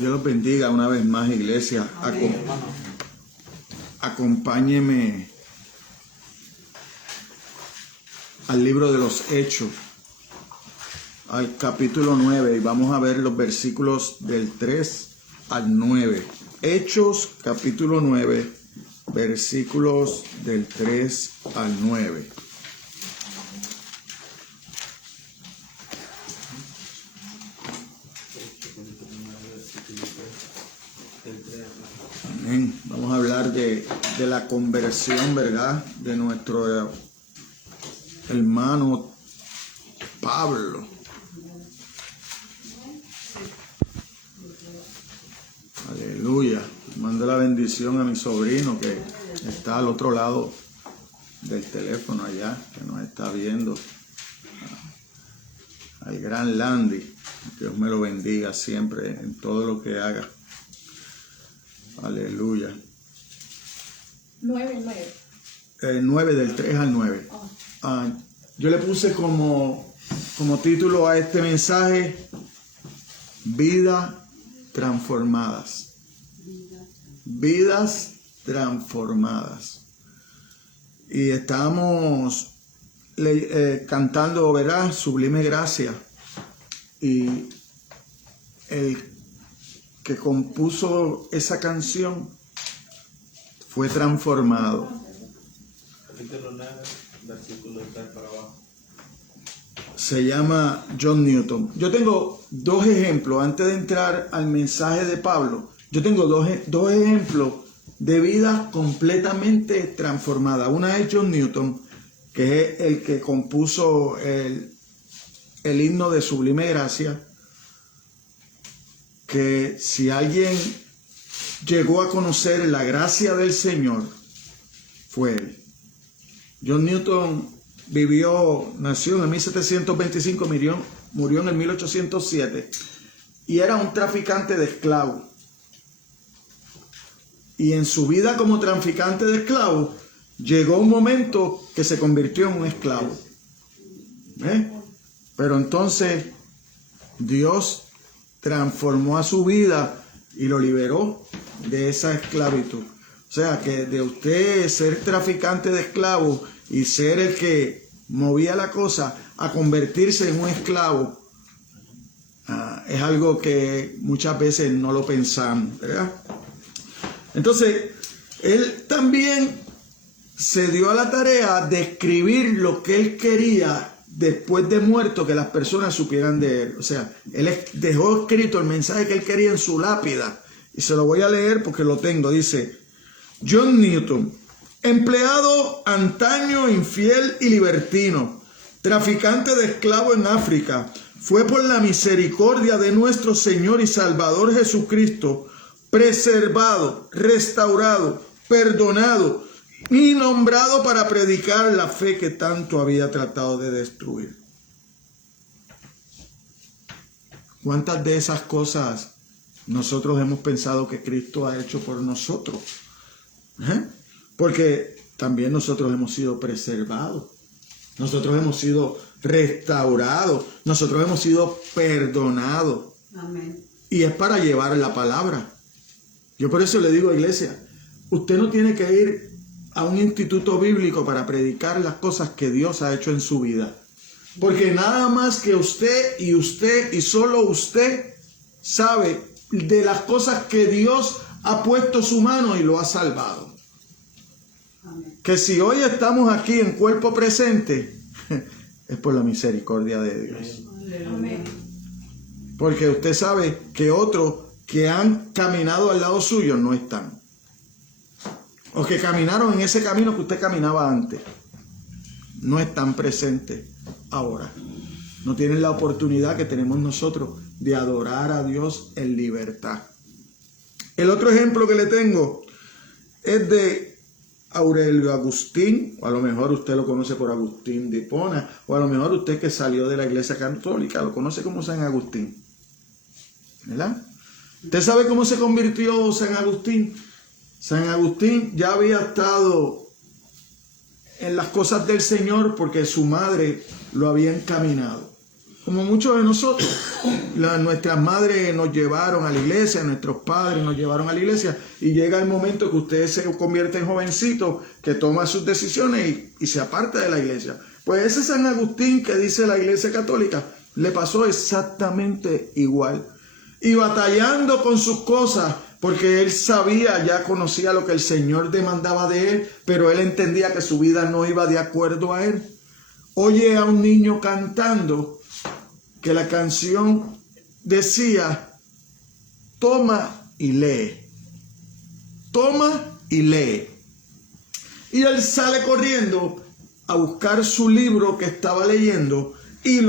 Dios los bendiga una vez más, iglesia. Acompáñeme al libro de los Hechos, al capítulo 9, y vamos a ver los versículos del 3 al 9. Hechos, capítulo 9, versículos del 3 al 9. Amén. Vamos a hablar de la conversión, ¿verdad?, de nuestro hermano Pablo. Aleluya. Mando la bendición a mi sobrino que está al otro lado del teléfono allá, que nos está viendo. Al gran Landy. Dios me lo bendiga siempre en todo lo que haga. Aleluya. 9. 9 del 3 al 9. Yo le puse como título a este mensaje: Vidas transformadas. Vidas transformadas. Y estábamos cantando, ¿verdad?, Sublime Gracia. Y el que compuso esa canción fue transformado. Capítulo 9, versículo 3 para abajo. Se llama John Newton. Yo tengo dos ejemplos, antes de entrar al mensaje de Pablo. Yo tengo dos ejemplos de vida completamente transformada. Una es John Newton, que es el que compuso el himno de Sublime Gracia, que si alguien llegó a conocer la gracia del Señor, fue él. John Newton nació en 1725, murió en el 1807, y era un traficante de esclavos. Y en su vida como traficante de esclavos, llegó un momento que se convirtió en un esclavo. Pero entonces Dios transformó a su vida y lo liberó de esa esclavitud. O sea, que de usted ser traficante de esclavos y ser el que movía la cosa a convertirse en un esclavo, es algo que muchas veces no lo pensamos, ¿verdad? Entonces, él también se dio a la tarea de escribir lo que él quería después de muerto, que las personas supieran de él. O sea, él dejó escrito el mensaje que él quería en su lápida, y se lo voy a leer porque lo tengo. Dice: John Newton, empleado antaño, infiel y libertino, traficante de esclavos en África, fue por la misericordia de nuestro Señor y Salvador Jesucristo preservado, restaurado, perdonado y nombrado para predicar la fe que tanto había tratado de destruir. ¿Cuántas de esas cosas nosotros hemos pensado que Cristo ha hecho por nosotros? Porque también nosotros hemos sido preservados, nosotros hemos sido restaurados, nosotros hemos sido perdonados. Amén. Y es para llevar la palabra. Yo por eso le digo, iglesia, usted no tiene que ir a un instituto bíblico para predicar las cosas que Dios ha hecho en su vida. Porque nada más que usted y solo usted sabe de las cosas que Dios ha puesto su mano y lo ha salvado. Amén. Que si hoy estamos aquí en cuerpo presente, es por la misericordia de Dios. Amén. Porque usted sabe que otros que han caminado al lado suyo no están. O que caminaron en ese camino que usted caminaba antes, no están presentes ahora. No tienen la oportunidad que tenemos nosotros de adorar a Dios en libertad. El otro ejemplo que le tengo es de Aurelio Agustín, o a lo mejor usted lo conoce por Agustín de Hipona, o a lo mejor usted que salió de la iglesia católica lo conoce como San Agustín, ¿verdad? ¿Usted sabe cómo se convirtió San Agustín? San Agustín ya había estado en las cosas del Señor porque su madre lo había encaminado. como muchos de nosotros. Nuestras madres nos llevaron a la iglesia, nuestros padres nos llevaron a la iglesia, y llega el momento que usted se convierte en jovencito, que toma sus decisiones y se aparta de la iglesia. Pues ese San Agustín que dice la Iglesia Católica, le pasó exactamente igual. Y batallando con sus cosas, porque él sabía, ya conocía lo que el Señor demandaba de él, pero él entendía que su vida no iba de acuerdo a él. Oye a un niño cantando, que la canción decía, toma y lee. Toma y lee. Y él sale corriendo a buscar su libro que estaba leyendo, y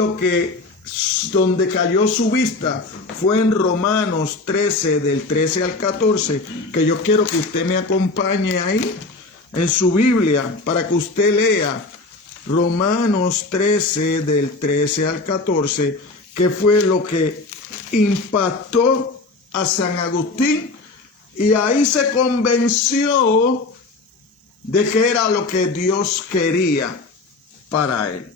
donde cayó su vista fue en Romanos 13, del 13 al 14, que yo quiero que usted me acompañe ahí en su Biblia para que usted lea Romanos 13, del 13 al 14, que fue lo que impactó a San Agustín, y ahí se convenció de que era lo que Dios quería para él.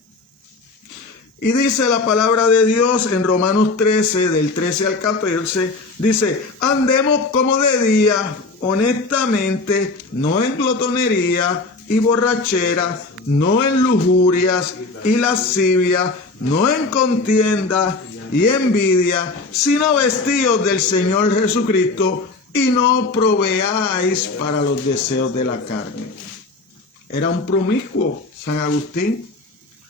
Y dice la palabra de Dios en Romanos 13, del 13 al 14, dice, andemos como de día, honestamente, no en glotonería y borrachera, no en lujurias y lascivia, no en contienda y envidia, sino vestidos del Señor Jesucristo, y no proveáis para los deseos de la carne. Era un promiscuo San Agustín,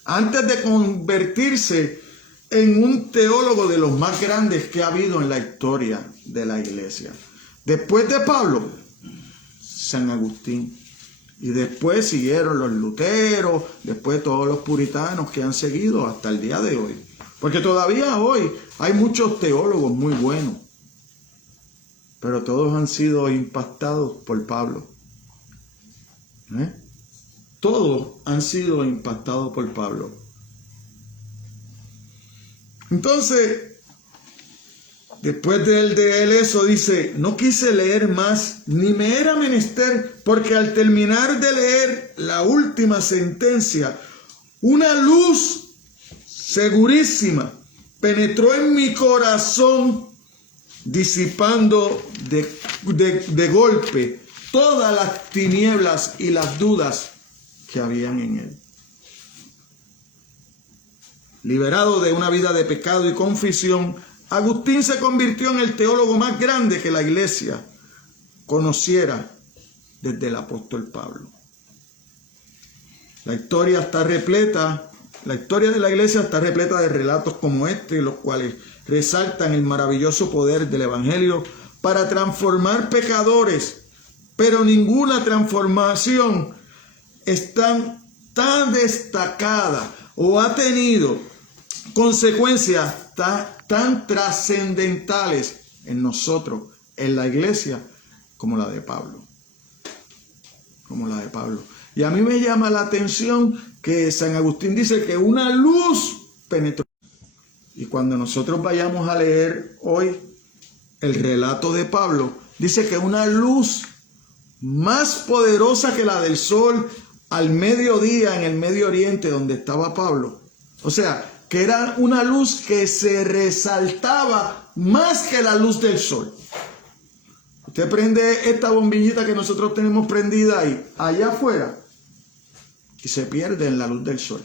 antes de convertirse en un teólogo de los más grandes que ha habido en la historia de la iglesia. Después de Pablo, San Agustín. Y después siguieron los luteros, después todos los puritanos que han seguido hasta el día de hoy. Porque todavía hoy hay muchos teólogos muy buenos, pero todos han sido impactados por Pablo. Todos han sido impactados por Pablo. Entonces, después de él eso, dice, no quise leer más, ni me era menester, porque al terminar de leer la última sentencia, una luz segurísima penetró en mi corazón, disipando de golpe todas las tinieblas y las dudas que habían en él. Liberado de una vida de pecado y confusión, Agustín se convirtió en el teólogo más grande que la iglesia conociera desde el apóstol Pablo. La historia de la iglesia está repleta de relatos como este, los cuales resaltan el maravilloso poder del evangelio para transformar pecadores, pero ninguna transformación es tan destacada o ha tenido consecuencias tan trascendentales en nosotros, en la iglesia, como la de Pablo. Y a mí me llama la atención que San Agustín dice que una luz penetró. Y cuando nosotros vayamos a leer hoy el relato de Pablo, dice que una luz más poderosa que la del sol al mediodía en el Medio Oriente donde estaba Pablo. O sea, que era una luz que se resaltaba más que la luz del sol. Usted prende esta bombillita que nosotros tenemos prendida ahí, allá afuera, y se pierde en la luz del sol.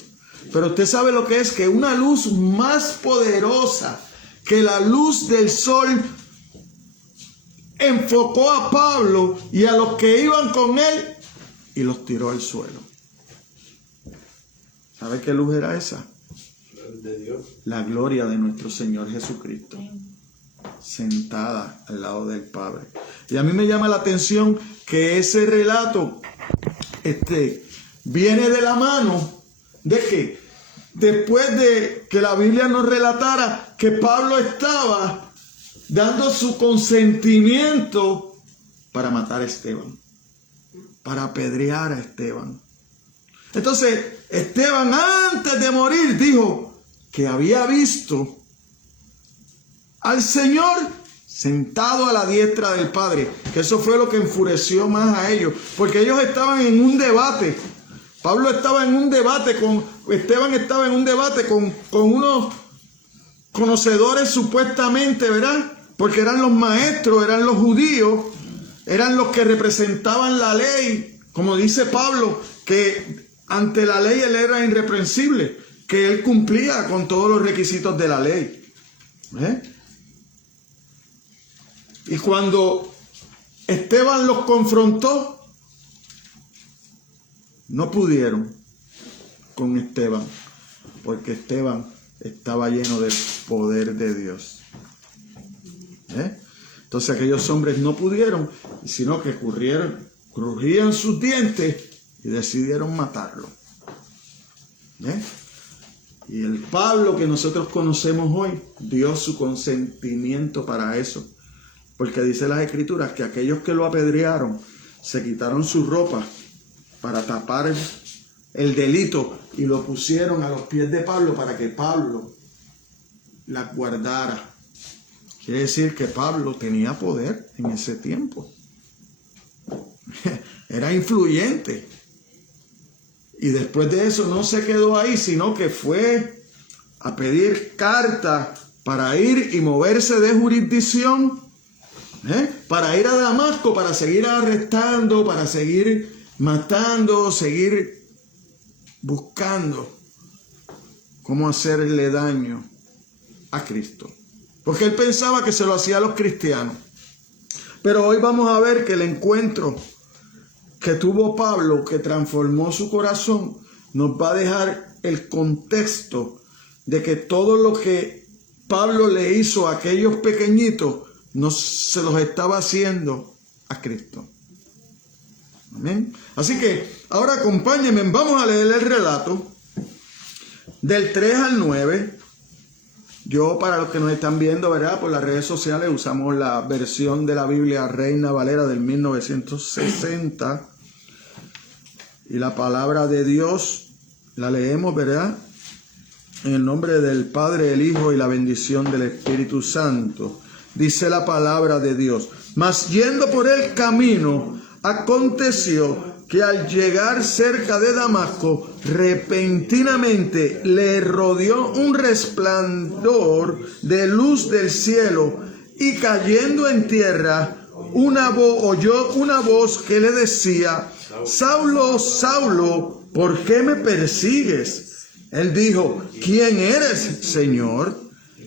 Pero usted sabe lo que es que una luz más poderosa que la luz del sol enfocó a Pablo y a los que iban con él y los tiró al suelo. ¿Sabe qué luz era esa? De Dios. La gloria de nuestro Señor Jesucristo, sentada al lado del Padre. Y a mí me llama la atención que ese relato viene de la mano de que después de que la Biblia nos relatara que Pablo estaba dando su consentimiento para matar a Esteban, para apedrear a Esteban. Entonces, Esteban antes de morir dijo que había visto al Señor sentado a la diestra del Padre, que eso fue lo que enfureció más a ellos, porque ellos estaban en un debate. Esteban estaba en un debate con unos conocedores supuestamente, ¿verdad? Porque eran los maestros, eran los judíos, eran los que representaban la ley, como dice Pablo, que ante la ley él era irreprensible, que él cumplía con todos los requisitos de la ley. Y cuando Esteban los confrontó, no pudieron con Esteban, porque Esteban estaba lleno del poder de Dios. Entonces aquellos hombres no pudieron, sino que crujían sus dientes y decidieron matarlo. Y el Pablo que nosotros conocemos hoy dio su consentimiento para eso, porque dice las Escrituras que aquellos que lo apedrearon se quitaron su ropa para tapar el delito y lo pusieron a los pies de Pablo para que Pablo las guardara. Quiere decir que Pablo tenía poder en ese tiempo. Era influyente. Y después de eso no se quedó ahí, sino que fue a pedir carta para ir y moverse de jurisdicción, para ir a Damasco, para seguir arrestando, para seguir matando, seguir buscando cómo hacerle daño a Cristo. Porque él pensaba que se lo hacía a los cristianos. Pero hoy vamos a ver que el encuentro que tuvo Pablo, que transformó su corazón, nos va a dejar el contexto de que todo lo que Pablo le hizo a aquellos pequeñitos, no se los estaba haciendo a Cristo. Amén. Así que ahora acompáñenme, vamos a leer el relato del 3 al 9. Yo, para los que nos están viendo, ¿verdad?, por las redes sociales, usamos la versión de la Biblia Reina Valera del 1960. Y la palabra de Dios la leemos, ¿verdad?, en el nombre del Padre, el Hijo y la bendición del Espíritu Santo. Dice la palabra de Dios: mas yendo por el camino, aconteció que al llegar cerca de Damasco, repentinamente le rodeó un resplandor de luz del cielo, y cayendo en tierra, oyó una voz que le decía: Saulo, Saulo, ¿por qué me persigues? Él dijo: ¿quién eres, Señor?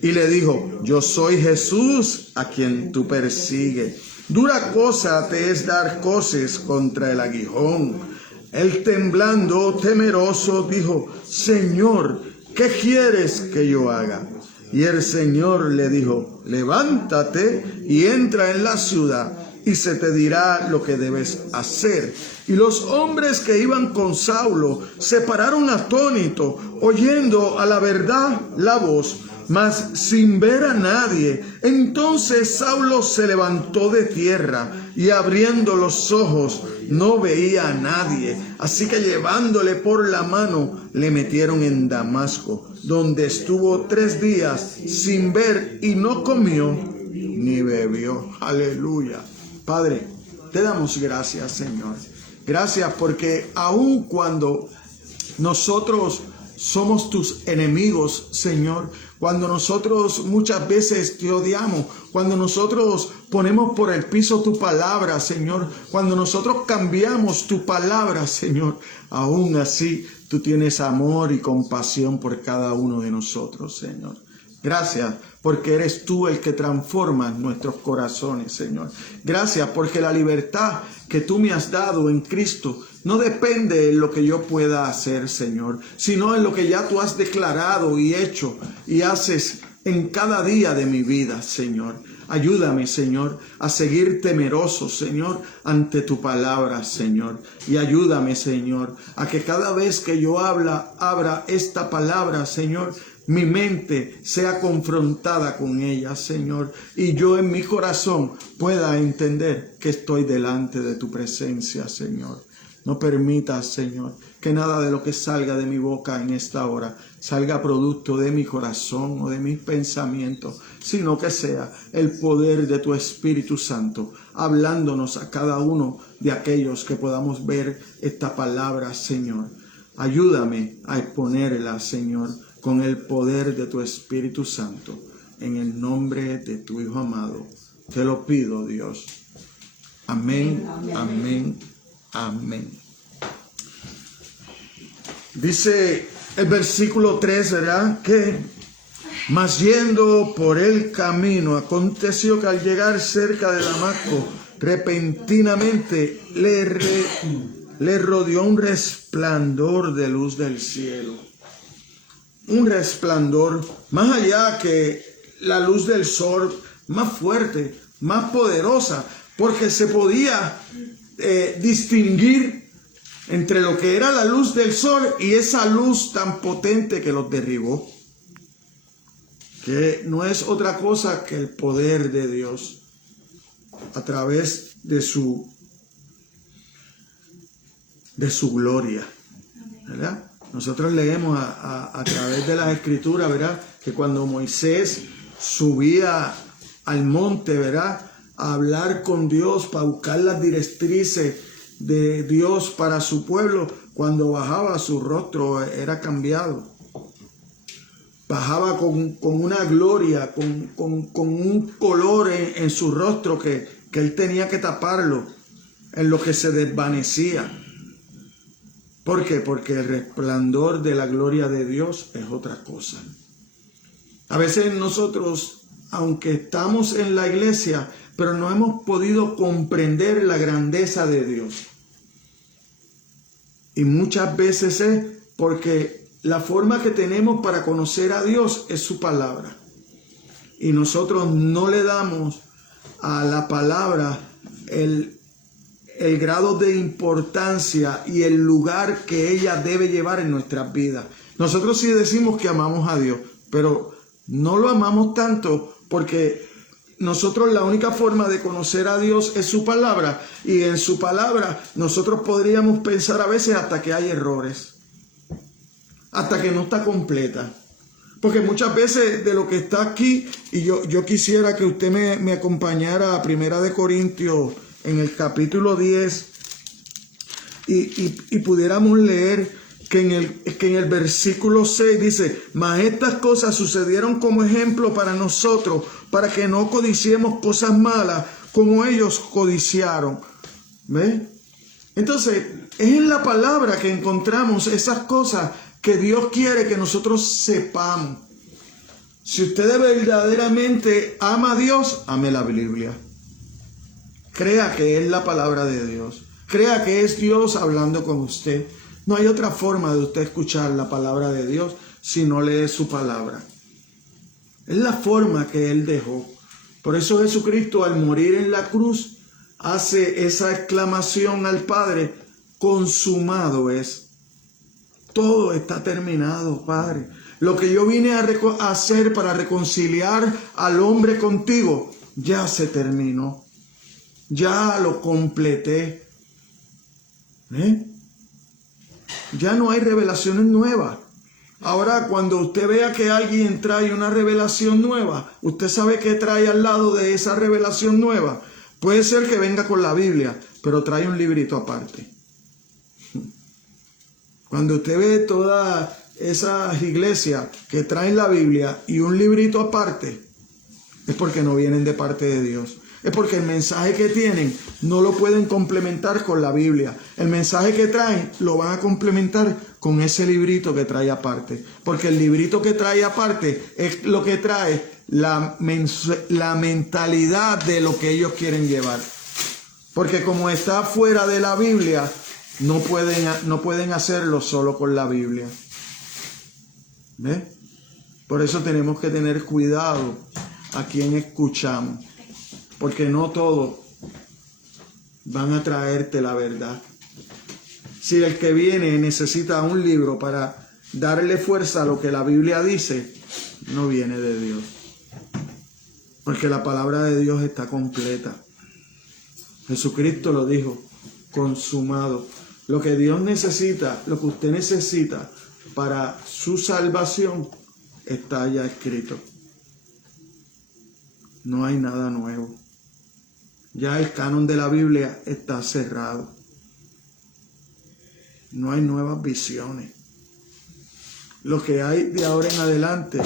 Y le dijo: yo soy Jesús, a quien tú persigues. Dura cosa te es dar coces contra el aguijón. Él, temblando, temeroso, dijo: Señor, ¿qué quieres que yo haga? Y el Señor le dijo: levántate y entra en la ciudad, y se te dirá lo que debes hacer. Y los hombres que iban con Saulo se pararon atónitos, oyendo a la verdad la voz, mas sin ver a nadie. Entonces Saulo se levantó de tierra, y abriendo los ojos no veía a nadie. Así que llevándole por la mano, le metieron en Damasco, donde estuvo 3 días sin ver, y no comió ni bebió. Aleluya. Padre, te damos gracias, Señor. Gracias porque aun cuando nosotros somos tus enemigos, Señor, cuando nosotros muchas veces te odiamos, cuando nosotros ponemos por el piso tu palabra, Señor, cuando nosotros cambiamos tu palabra, Señor, aún así tú tienes amor y compasión por cada uno de nosotros, Señor. Gracias porque eres tú el que transforma nuestros corazones, Señor. Gracias porque la libertad que tú me has dado en Cristo no depende en lo que yo pueda hacer, Señor, sino en lo que ya tú has declarado y hecho y haces en cada día de mi vida, Señor. Ayúdame, Señor, a seguir temeroso, Señor, ante tu palabra, Señor. Y ayúdame, Señor, a que cada vez que yo abra esta palabra, Señor, mi mente sea confrontada con ella, Señor, y yo en mi corazón pueda entender que estoy delante de tu presencia, Señor. No permitas, Señor, que nada de lo que salga de mi boca en esta hora salga producto de mi corazón o de mis pensamientos, sino que sea el poder de tu Espíritu Santo hablándonos a cada uno de aquellos que podamos ver esta palabra, Señor. Ayúdame a exponerla, Señor, con el poder de tu Espíritu Santo. En el nombre de tu Hijo amado, te lo pido, Dios. Amén, amén, amén. Dice el versículo 3, ¿verdad? Que, mas yendo por el camino, aconteció que al llegar cerca de Damasco, repentinamente le rodeó un resplandor de luz del cielo. Un resplandor más allá que la luz del sol, más fuerte, más poderosa, porque se podía distinguir entre lo que era la luz del sol y esa luz tan potente que los derribó, que no es otra cosa que el poder de Dios a través de su gloria, ¿verdad? Nosotros leemos a través de las Escrituras, ¿verdad?, que cuando Moisés subía al monte, ¿verdad?, a hablar con Dios para buscar las directrices de Dios para su pueblo, cuando bajaba su rostro era cambiado. Bajaba con una gloria, con un color en su rostro que él tenía que taparlo, en lo que se desvanecía. ¿Por qué? Porque el resplandor de la gloria de Dios es otra cosa. A veces nosotros, aunque estamos en la iglesia, pero no hemos podido comprender la grandeza de Dios. Y muchas veces es porque la forma que tenemos para conocer a Dios es su palabra. Y nosotros no le damos a la palabra el grado de importancia y el lugar que ella debe llevar en nuestras vidas. Nosotros sí decimos que amamos a Dios, pero no lo amamos tanto porque nosotros la única forma de conocer a Dios es su palabra, y en su palabra nosotros podríamos pensar a veces hasta que hay errores, hasta que no está completa. Porque muchas veces de lo que está aquí, y yo quisiera que usted me acompañara a 1 Corintios en el capítulo 10 y pudiéramos leer que en el versículo 6 dice: mas estas cosas sucedieron como ejemplo para nosotros, para que no codiciemos cosas malas como ellos codiciaron. ¿Ve? Entonces, es en la palabra que encontramos esas cosas que Dios quiere que nosotros sepamos. Si usted verdaderamente ama a Dios, ame la Biblia. Crea que es la palabra de Dios. Crea que es Dios hablando con usted. No hay otra forma de usted escuchar la palabra de Dios si no lee su palabra. Es la forma que Él dejó. Por eso Jesucristo, al morir en la cruz, hace esa exclamación al Padre: consumado es. Todo está terminado, Padre. Lo que yo vine a hacer para reconciliar al hombre contigo, ya se terminó. Ya lo completé. Ya no hay revelaciones nuevas. Ahora, cuando usted vea que alguien trae una revelación nueva, usted sabe qué trae al lado de esa revelación nueva. Puede ser que venga con la Biblia, pero trae un librito aparte. Cuando usted ve todas esas iglesias que traen la Biblia y un librito aparte, es porque no vienen de parte de Dios. Es porque el mensaje que tienen no lo pueden complementar con la Biblia. El mensaje que traen lo van a complementar con ese librito que trae aparte. Porque el librito que trae aparte es lo que trae la mentalidad de lo que ellos quieren llevar. Porque como está fuera de la Biblia, no pueden hacerlo solo con la Biblia. ¿Ves? Por eso tenemos que tener cuidado a quien escuchamos. Porque no todos van a traerte la verdad. Si el que viene necesita un libro para darle fuerza a lo que la Biblia dice, no viene de Dios. Porque la palabra de Dios está completa. Jesucristo lo dijo: consumado. Lo que Dios necesita, lo que usted necesita para su salvación, está ya escrito. No hay nada nuevo. Ya el canon de la Biblia está cerrado. No hay nuevas visiones. lo que hay de ahora en adelante,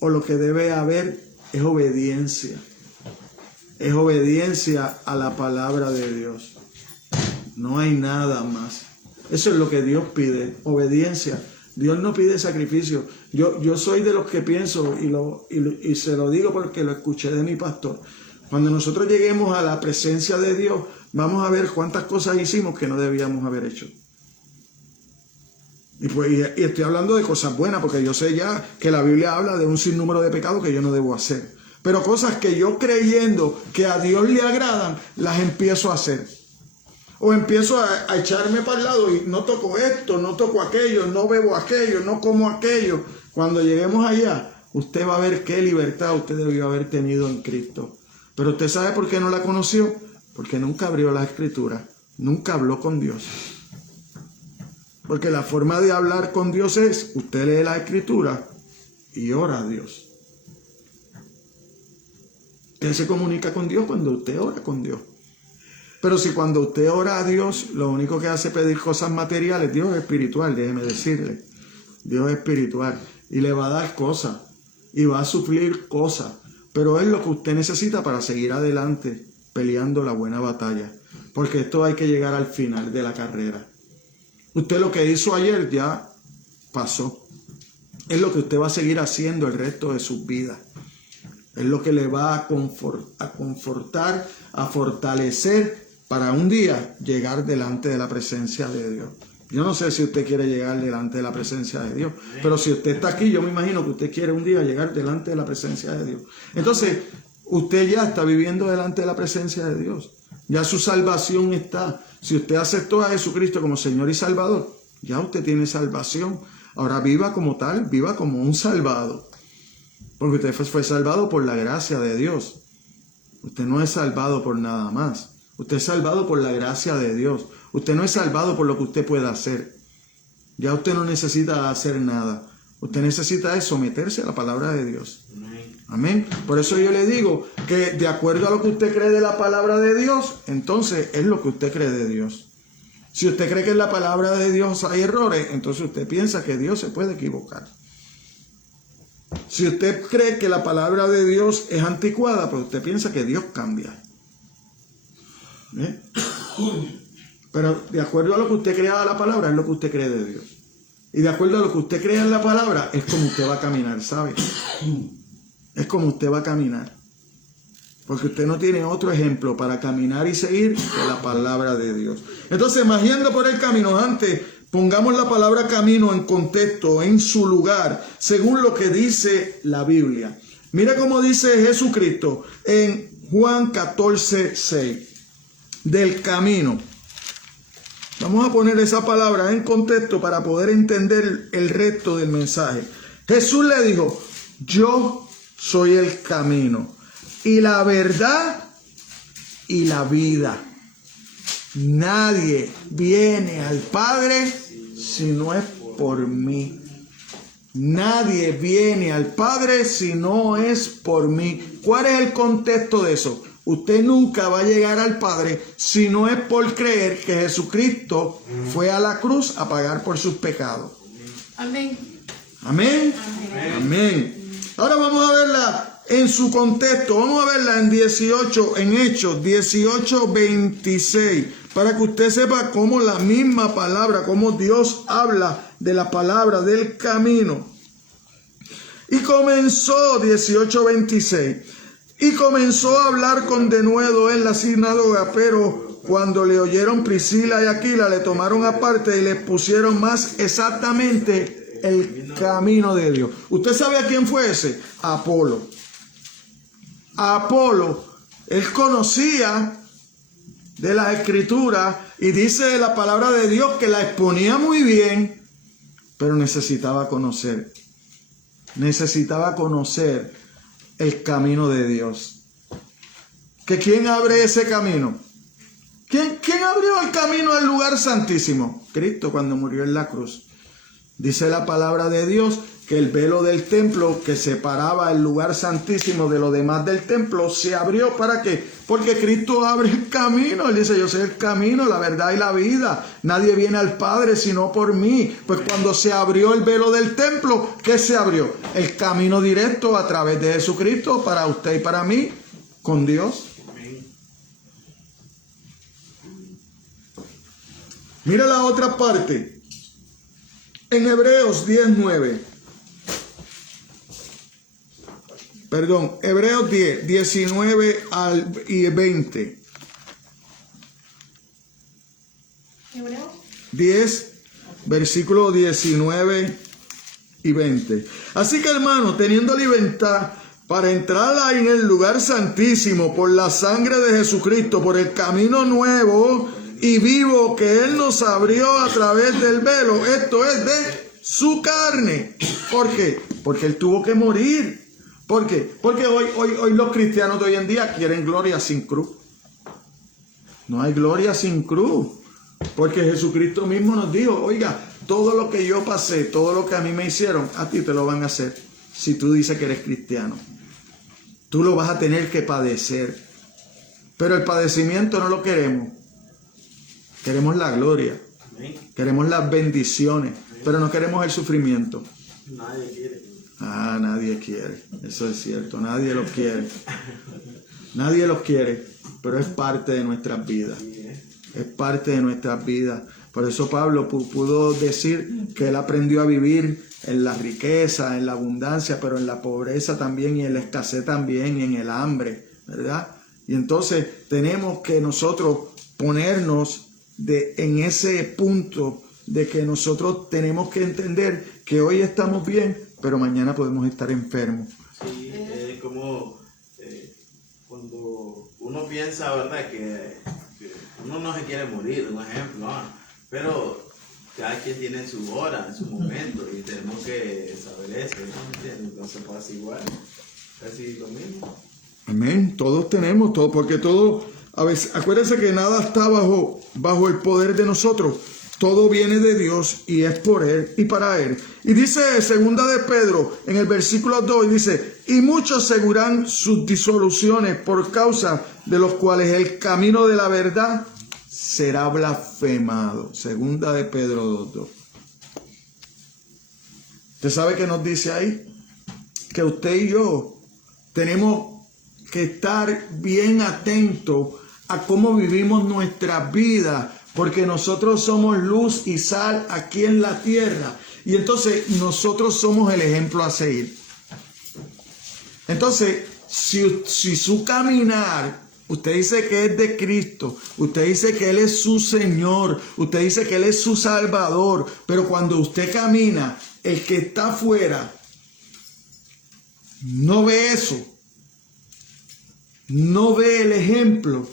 o lo que debe haber, es obediencia. Es obediencia a la palabra de Dios. No hay nada más. Eso es lo que Dios pide, obediencia. Dios no pide sacrificio. Yo soy de los que pienso, y se lo digo porque lo escuché de mi pastor. Cuando nosotros lleguemos a la presencia de Dios, vamos a ver cuántas cosas hicimos que no debíamos haber hecho. Y estoy hablando de cosas buenas, porque yo sé ya que la Biblia habla de un sinnúmero de pecados que yo no debo hacer. Pero cosas que yo, creyendo que a Dios le agradan, las empiezo a hacer. O empiezo a echarme para el lado y no toco esto, no toco aquello, no bebo aquello, no como aquello. Cuando lleguemos allá, usted va a ver qué libertad usted debió haber tenido en Cristo. Pero usted sabe por qué no la conoció, porque nunca abrió la Escritura, nunca habló con Dios. Porque la forma de hablar con Dios es, usted lee la Escritura y ora a Dios. Usted se comunica con Dios cuando usted ora con Dios. Pero si cuando usted ora a Dios, lo único que hace es pedir cosas materiales, Dios es espiritual, déjeme decirle. Dios es espiritual y le va a dar cosas y va a suplir cosas. Pero es lo que usted necesita para seguir adelante peleando la buena batalla. Porque esto hay que llegar al final de la carrera. Usted lo que hizo ayer ya pasó. Es lo que usted va a seguir haciendo el resto de sus vidas. Es lo que le va a confortar, a fortalecer para un día llegar delante de la presencia de Dios. Yo no sé si usted quiere llegar delante de la presencia de Dios, pero si usted está aquí, yo me imagino que usted quiere un día llegar delante de la presencia de Dios. Entonces, usted ya está viviendo delante de la presencia de Dios. Ya su salvación está. Si usted aceptó a Jesucristo como Señor y Salvador, ya usted tiene salvación. Ahora viva como tal, viva como un salvado. Porque usted fue salvado por la gracia de Dios. Usted no es salvado por nada más. Usted es salvado por la gracia de Dios. Usted no es salvado por lo que usted pueda hacer. Ya usted no necesita hacer nada. Usted necesita es someterse a la palabra de Dios. Amén. Por eso yo le digo que de acuerdo a lo que usted cree de la palabra de Dios, entonces es lo que usted cree de Dios. Si usted cree que en la palabra de Dios hay errores, entonces usted piensa que Dios se puede equivocar. Si usted cree que la palabra de Dios es anticuada, pues usted piensa que Dios cambia. Pero de acuerdo a lo que usted crea de la palabra, es lo que usted cree de Dios. Y de acuerdo a lo que usted crea en la palabra, es como usted va a caminar, ¿sabe? Es como usted va a caminar. Porque usted no tiene otro ejemplo para caminar y seguir que la palabra de Dios. Entonces, más yendo por el camino, antes pongamos la palabra camino en contexto, en su lugar, según lo que dice la Biblia. Mira cómo dice Jesucristo en Juan 14:6. Del camino. Vamos a poner esa palabra en contexto para poder entender el resto del mensaje. Jesús le dijo, yo soy el camino y la verdad y la vida. Nadie viene al Padre si no es por mí. Nadie viene al Padre si no es por mí. ¿Cuál es el contexto de eso? Usted nunca va a llegar al Padre si no es por creer que Jesucristo fue a la cruz a pagar por sus pecados. Amén. Amén. Amén. Ahora vamos a verla en su contexto. Vamos a verla en Hechos 18:26, para que usted sepa cómo la misma palabra, cómo Dios habla de la palabra del camino. Y comenzó 18:26. Y comenzó a hablar con denuedo en la sinagoga, pero cuando le oyeron Priscila y Aquila, le tomaron aparte y le pusieron más exactamente el camino de Dios. ¿Usted sabe a quién fue ese? Apolo. Apolo, él conocía de las Escrituras y dice de la palabra de Dios que la exponía muy bien, pero necesitaba conocer el camino de Dios. ¿Que quién abre ese camino? ¿Quién abrió el camino al lugar santísimo? Cristo, cuando murió en la cruz. Dice la palabra de Dios que el velo del templo que separaba el lugar santísimo de lo demás del templo se abrió. ¿Para qué? Porque Cristo abre el camino. Él dice, yo soy el camino, la verdad y la vida. Nadie viene al Padre sino por mí. Pues cuando se abrió el velo del templo, ¿qué se abrió? El camino directo a través de Jesucristo para usted y para mí con Dios. Mira la otra parte. En Hebreos 10:9. Perdón, Hebreos 10, 19 y 20. ¿Hebreos? 10, versículos 19 y 20. Así que, hermano, teniendo libertad para entrar en el lugar santísimo por la sangre de Jesucristo, por el camino nuevo y vivo que Él nos abrió a través del velo, esto es de su carne. ¿Por qué? Porque Él tuvo que morir. ¿Por qué? Porque hoy los cristianos de hoy en día quieren gloria sin cruz. No hay gloria sin cruz. Porque Jesucristo mismo nos dijo, oiga, todo lo que yo pasé, todo lo que a mí me hicieron, a ti te lo van a hacer. Si tú dices que eres cristiano, tú lo vas a tener que padecer. Pero el padecimiento no lo queremos. Queremos la gloria. Queremos las bendiciones. Pero no queremos el sufrimiento. Nadie quiere. Nadie quiere. Eso es cierto. Nadie los quiere. Nadie los quiere. Pero es parte de nuestras vidas. Es parte de nuestras vidas. Por eso Pablo pudo decir que él aprendió a vivir en la riqueza, en la abundancia, pero en la pobreza también y en la escasez también y en el hambre, ¿verdad? Y entonces tenemos que nosotros ponernos en ese punto de que nosotros tenemos que entender que hoy estamos bien, pero mañana podemos estar enfermos. Sí, es como cuando uno piensa, ¿verdad? Que uno no se quiere morir, un ejemplo, ¿no? Pero cada quien tiene su hora, en su momento, y tenemos que saber eso, ¿no? Entonces pasa igual, casi lo mismo. Amén, todos tenemos, todo, porque todo, a veces, acuérdense que nada está bajo el poder de nosotros. Todo viene de Dios y es por Él y para Él. Y dice segunda de Pedro en el versículo 2, dice, y muchos seguirán sus disoluciones por causa de los cuales el camino de la verdad será blasfemado. Segunda de Pedro 2:2. ¿Usted sabe qué nos dice ahí? Que usted y yo tenemos que estar bien atentos a cómo vivimos nuestras vidas, porque nosotros somos luz y sal aquí en la tierra. Y entonces nosotros somos el ejemplo a seguir. Entonces, si su caminar, usted dice que es de Cristo, usted dice que Él es su Señor, usted dice que Él es su Salvador, pero cuando usted camina, el que está afuera no ve eso, no ve el ejemplo.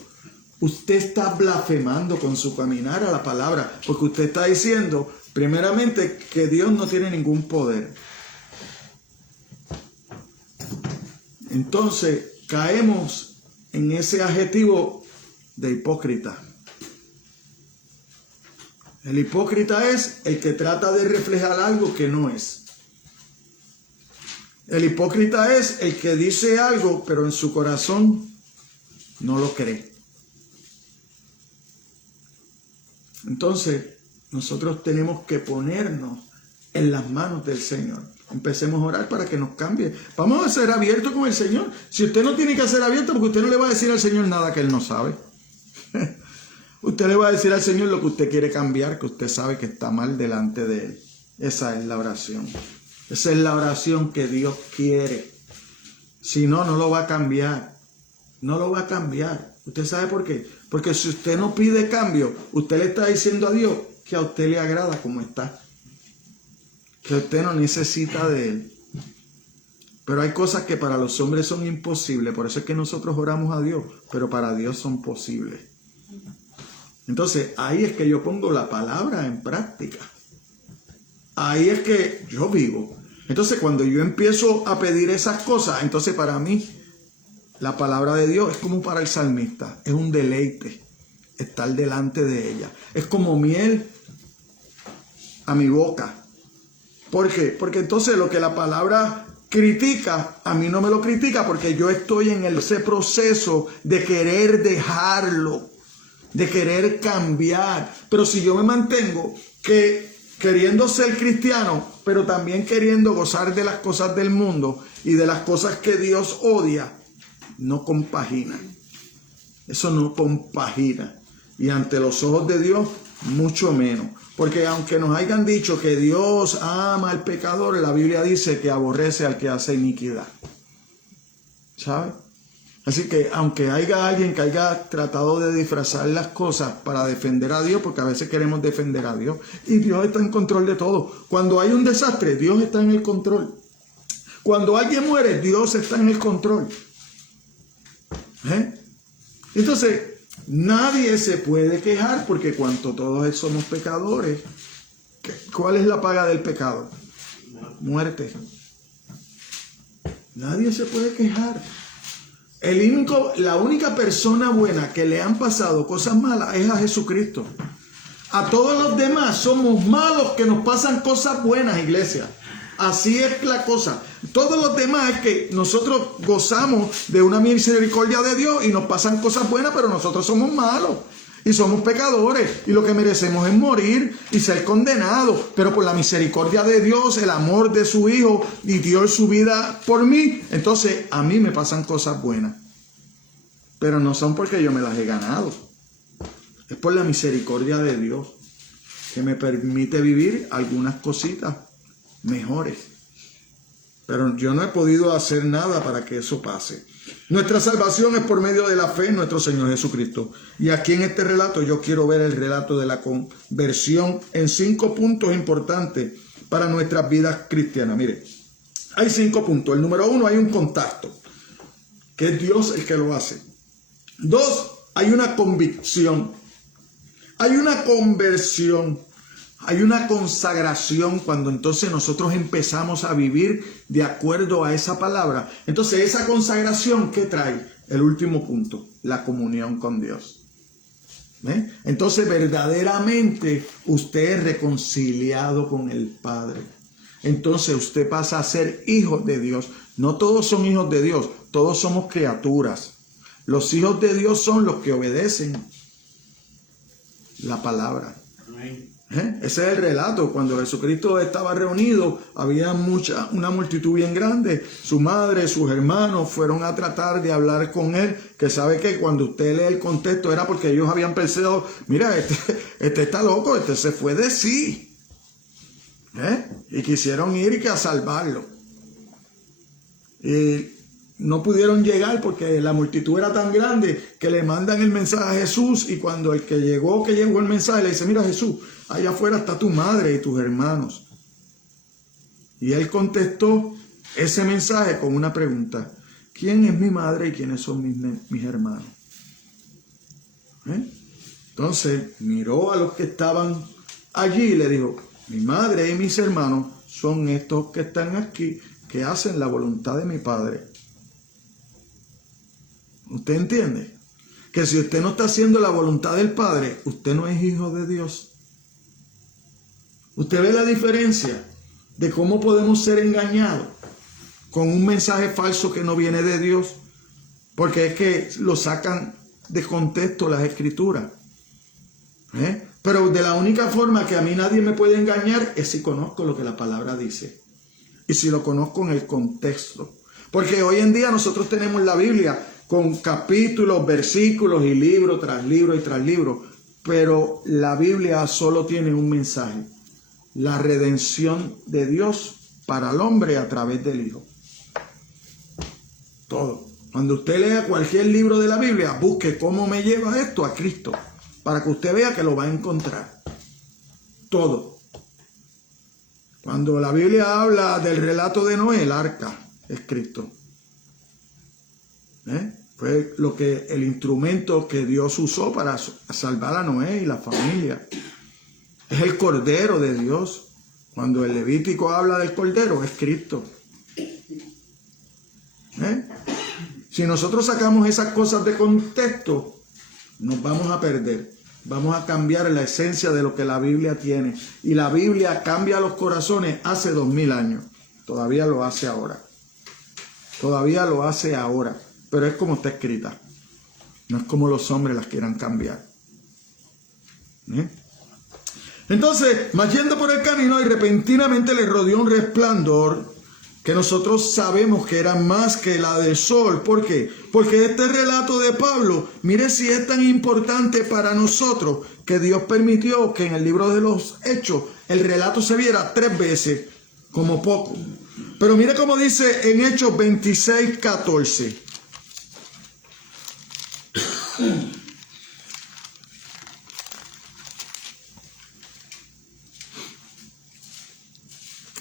Usted está blasfemando con su caminar a la palabra, porque usted está diciendo, primeramente, que Dios no tiene ningún poder. Entonces, caemos en ese adjetivo de hipócrita. El hipócrita es el que trata de reflejar algo que no es. El hipócrita es el que dice algo, pero en su corazón no lo cree. Entonces, nosotros tenemos que ponernos en las manos del Señor. Empecemos a orar para que nos cambie. Vamos a ser abiertos con el Señor. Si usted no tiene que ser abierto, porque usted no le va a decir al Señor nada que Él no sabe. Usted le va a decir al Señor lo que usted quiere cambiar, que usted sabe que está mal delante de Él. Esa es la oración. Esa es la oración que Dios quiere. Si no, no lo va a cambiar. No lo va a cambiar. ¿Usted sabe por qué? Porque si usted no pide cambio, usted le está diciendo a Dios que a usted le agrada como está. Que usted no necesita de Él. Pero hay cosas que para los hombres son imposibles. Por eso es que nosotros oramos a Dios, pero para Dios son posibles. Entonces, ahí es que yo pongo la palabra en práctica. Ahí es que yo vivo. Entonces, cuando yo empiezo a pedir esas cosas, entonces para mí, la palabra de Dios es como para el salmista. Es un deleite estar delante de ella. Es como miel a mi boca. ¿Por qué? Porque entonces lo que la palabra critica, a mí no me lo critica porque yo estoy en ese proceso de querer dejarlo, de querer cambiar. Pero si yo me mantengo queriendo ser cristiano, pero también queriendo gozar de las cosas del mundo y de las cosas que Dios odia, no compagina. Eso no compagina. Y ante los ojos de Dios, mucho menos. Porque aunque nos hayan dicho que Dios ama al pecador, la Biblia dice que aborrece al que hace iniquidad. ¿Sabe? Así que aunque haya alguien que haya tratado de disfrazar las cosas para defender a Dios, porque a veces queremos defender a Dios, y Dios está en control de todo. Cuando hay un desastre, Dios está en el control. Cuando alguien muere, Dios está en el control. Entonces, nadie se puede quejar porque cuanto todos somos pecadores, ¿cuál es la paga del pecado? Muerte. Nadie se puede quejar. La única persona buena que le han pasado cosas malas es a Jesucristo. A todos los demás somos malos que nos pasan cosas buenas, iglesia. Así es la cosa. Todos los demás es que nosotros gozamos de una misericordia de Dios y nos pasan cosas buenas, pero nosotros somos malos y somos pecadores y lo que merecemos es morir y ser condenados. Pero por la misericordia de Dios, el amor de su Hijo, y dio su vida por mí, entonces a mí me pasan cosas buenas. Pero no son porque yo me las he ganado. Es por la misericordia de Dios que me permite vivir algunas cositas mejores. Pero yo no he podido hacer nada para que eso pase. Nuestra salvación es por medio de la fe en nuestro Señor Jesucristo. Y aquí en este relato yo quiero ver el relato de la conversión en 5 puntos importantes para nuestras vidas cristianas. Mire, hay 5 puntos. El número 1, hay un contacto, que es Dios el que lo hace. 2, hay una convicción. Hay una conversión. Hay una consagración cuando entonces nosotros empezamos a vivir de acuerdo a esa palabra. Entonces esa consagración, ¿qué trae? El último punto, la comunión con Dios. Entonces verdaderamente usted es reconciliado con el Padre. Entonces usted pasa a ser hijo de Dios. No todos son hijos de Dios, todos somos criaturas. Los hijos de Dios son los que obedecen la palabra. Amén. Ese es el relato. Cuando Jesucristo estaba reunido, había una multitud bien grande. Su madre, sus hermanos fueron a tratar de hablar con él, que sabe que cuando usted lee el contexto era porque ellos habían pensado, mira, este está loco, este se fue de sí. Y quisieron ir y que a salvarlo. Y no pudieron llegar porque la multitud era tan grande que le mandan el mensaje a Jesús, y cuando el que llegó el mensaje le dice, mira Jesús, allá afuera está tu madre y tus hermanos. Y él contestó ese mensaje con una pregunta: ¿quién es mi madre y quiénes son mis hermanos? Entonces miró a los que estaban allí y le dijo, mi madre y mis hermanos son estos que están aquí, que hacen la voluntad de mi Padre. ¿Usted entiende? Que si usted no está haciendo la voluntad del Padre, usted no es hijo de Dios. ¿Usted ve la diferencia de cómo podemos ser engañados con un mensaje falso que no viene de Dios? Porque es que lo sacan de contexto las escrituras. Pero de la única forma que a mí nadie me puede engañar es si conozco lo que la palabra dice. Y si lo conozco en el contexto. Porque hoy en día nosotros tenemos la Biblia con capítulos, versículos y libro tras libro y tras libro. Pero la Biblia solo tiene un mensaje: la redención de Dios para el hombre a través del Hijo. Todo. Cuando usted lea cualquier libro de la Biblia, busque cómo me lleva esto a Cristo, para que usted vea que lo va a encontrar. Todo. Cuando la Biblia habla del relato de Noé, el arca es Cristo. Fue el instrumento que Dios usó para salvar a Noé y la familia. Es el Cordero de Dios. Cuando el Levítico habla del Cordero, es Cristo. Si nosotros sacamos esas cosas de contexto, nos vamos a perder. Vamos a cambiar la esencia de lo que la Biblia tiene. Y la Biblia cambia los corazones hace 2000 años. Todavía lo hace ahora. Todavía lo hace ahora. Pero es como está escrita. No es como los hombres las quieran cambiar. Entonces, mas yendo por el camino y repentinamente le rodeó un resplandor que nosotros sabemos que era más que la del sol. ¿Por qué? Porque este relato de Pablo, mire si es tan importante para nosotros que Dios permitió que en el libro de los Hechos el relato se viera 3 veces, como poco. Pero mire cómo dice en Hechos 26:14.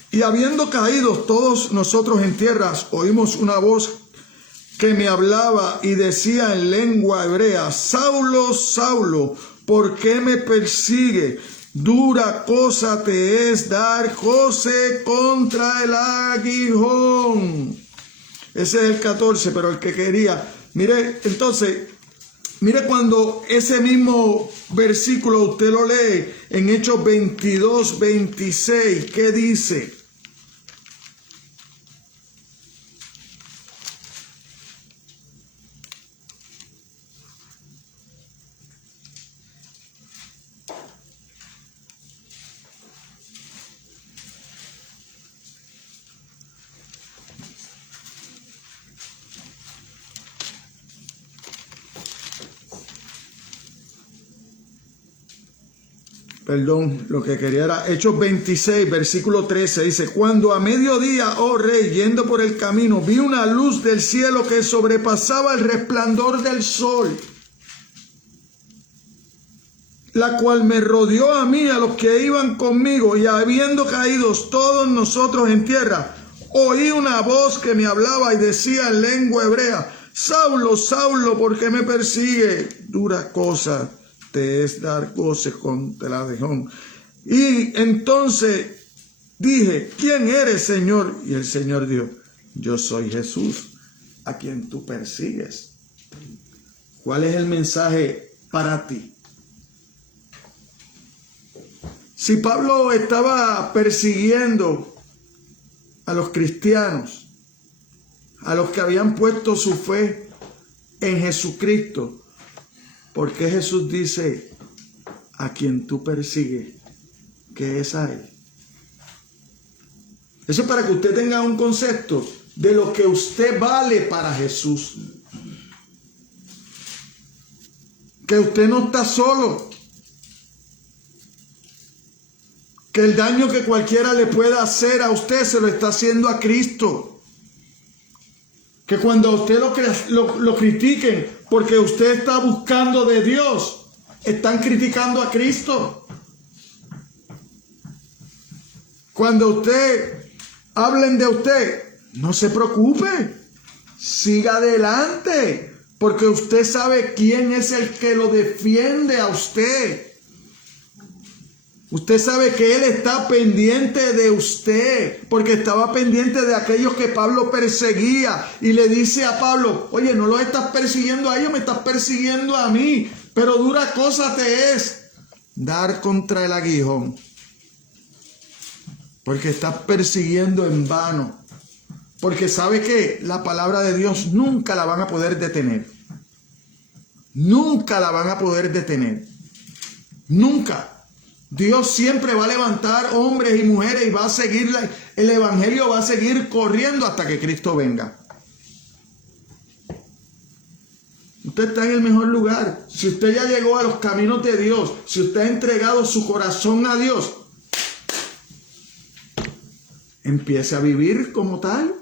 Y habiendo caído todos nosotros en tierras, oímos una voz que me hablaba y decía en lengua hebrea: Saulo, Saulo, ¿por qué me persigue? Dura cosa te es dar coce contra el aguijón. Ese es el 14, pero el que quería. Mire, entonces, mire cuando ese mismo versículo usted lo lee en Hechos 22:26, ¿qué dice? Perdón, lo que quería era Hechos 26, versículo 13, dice: cuando a mediodía, oh rey, yendo por el camino, vi una luz del cielo que sobrepasaba el resplandor del sol, la cual me rodeó a mí, a los que iban conmigo, y habiendo caído todos nosotros en tierra, oí una voz que me hablaba y decía en lengua hebrea: Saulo, Saulo, ¿por qué me persigue? Dura cosa te es dar goce contra el aguijón. Y entonces dije: ¿quién eres, Señor? Y el Señor dijo: yo soy Jesús, a quien tú persigues. ¿Cuál es el mensaje para ti? Si Pablo estaba persiguiendo a los cristianos, a los que habían puesto su fe en Jesucristo, ¿por qué Jesús dice: a quien tú persigues, que es a él? Eso es para que usted tenga un concepto de lo que usted vale para Jesús. Que usted no está solo. Que el daño que cualquiera le pueda hacer a usted se lo está haciendo a Cristo. Que cuando a usted lo critiquen porque usted está buscando de Dios, están criticando a Cristo. Cuando usted hablen de usted, no se preocupe, siga adelante, porque usted sabe quién es el que lo defiende a usted. Usted sabe que Él está pendiente de usted, porque estaba pendiente de aquellos que Pablo perseguía. Y le dice a Pablo: oye, no los estás persiguiendo a ellos, me estás persiguiendo a mí. Pero dura cosa te es dar contra el aguijón, porque estás persiguiendo en vano. Porque sabe que la palabra de Dios nunca la van a poder detener. Nunca la van a poder detener. Nunca. Dios siempre va a levantar hombres y mujeres y va a seguir, el evangelio va a seguir corriendo hasta que Cristo venga. Usted está en el mejor lugar. Si usted ya llegó a los caminos de Dios, si usted ha entregado su corazón a Dios, empiece a vivir como tal.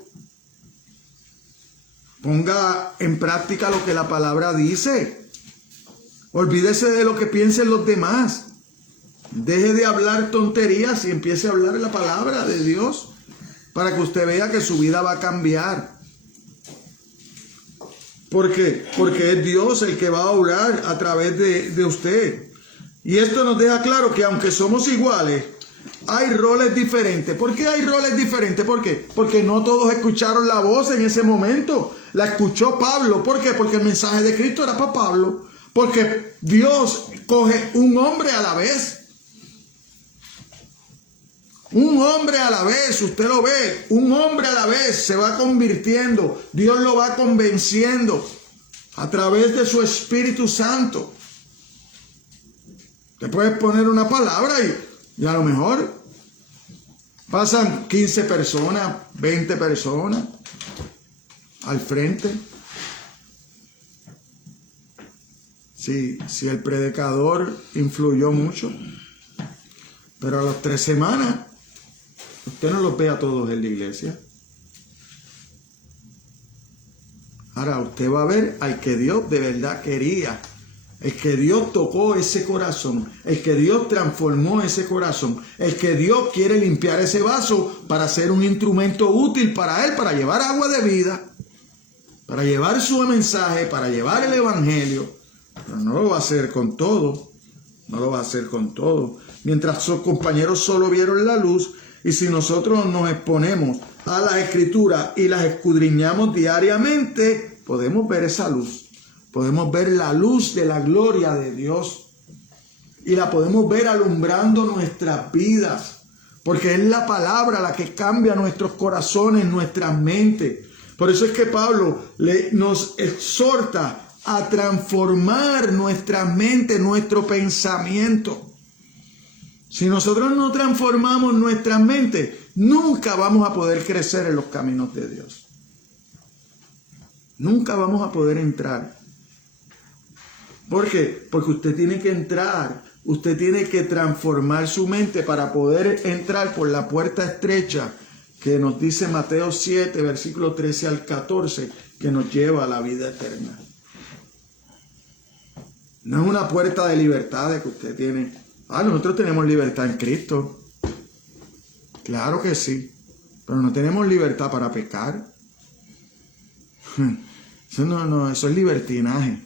Ponga en práctica lo que la palabra dice. Olvídese de lo que piensen los demás. Deje de hablar tonterías y empiece a hablar la palabra de Dios para que usted vea que su vida va a cambiar. ¿Por qué? Porque es Dios el que va a obrar a través de usted. Y esto nos deja claro que aunque somos iguales, hay roles diferentes. ¿Por qué hay roles diferentes? ¿Por qué? Porque no todos escucharon la voz en ese momento. La escuchó Pablo. ¿Por qué? Porque el mensaje de Cristo era para Pablo. Porque Dios coge un hombre a la vez. Un hombre a la vez, usted lo ve, un hombre a la vez se va convirtiendo. Dios lo va convenciendo a través de su Espíritu Santo. Te puedes poner una palabra y a lo mejor pasan 15 personas, 20 personas al frente. Si el predicador influyó mucho, pero a las 3 semanas usted no los ve a todos en la iglesia. Ahora usted va a ver al que Dios de verdad quería, el que Dios tocó ese corazón, el que Dios transformó ese corazón, el que Dios quiere limpiar ese vaso para ser un instrumento útil para él, para llevar agua de vida, para llevar su mensaje, para llevar el evangelio. Pero no lo va a hacer con todo, no lo va a hacer con todo. Mientras sus compañeros solo vieron la luz, y si nosotros nos exponemos a las Escrituras y las escudriñamos diariamente, podemos ver esa luz. Podemos ver la luz de la gloria de Dios. Y la podemos ver alumbrando nuestras vidas. Porque es la palabra la que cambia nuestros corazones, nuestras mentes. Por eso es que Pablo nos exhorta a transformar nuestra mente, nuestro pensamiento. Si nosotros no transformamos nuestra mente, nunca vamos a poder crecer en los caminos de Dios. Nunca vamos a poder entrar. ¿Por qué? Porque usted tiene que entrar, usted tiene que transformar su mente para poder entrar por la puerta estrecha que nos dice Mateo 7, versículo 13 al 14, que nos lleva a la vida eterna. No es una puerta de libertad que usted tiene. Nosotros tenemos libertad en Cristo. Claro que sí. Pero no tenemos libertad para pecar. Eso es libertinaje.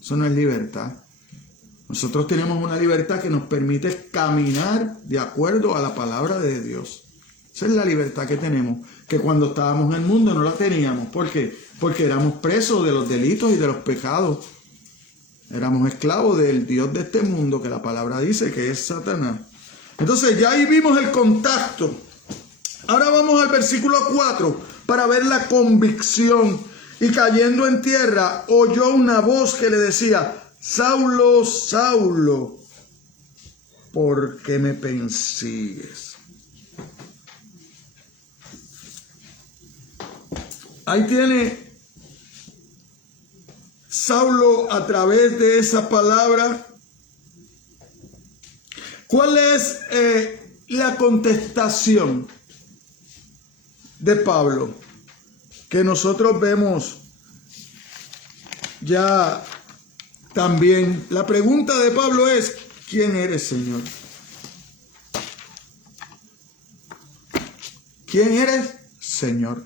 Eso no es libertad. Nosotros tenemos una libertad que nos permite caminar de acuerdo a la palabra de Dios. Esa es la libertad que tenemos. Que cuando estábamos en el mundo no la teníamos. ¿Por qué? Porque éramos presos de los delitos y de los pecados. Éramos esclavos del Dios de este mundo, que la palabra dice que es Satanás. Entonces ya ahí vimos el contacto. Ahora vamos al versículo 4 para ver la convicción. Y cayendo en tierra, oyó una voz que le decía: Saulo, Saulo, ¿por qué me persigues? Ahí tiene Saulo a través de esa palabra. ¿Cuál es la contestación de Pablo? Que nosotros vemos ya también. La pregunta de Pablo es: ¿quién eres, Señor? ¿Quién eres, Señor?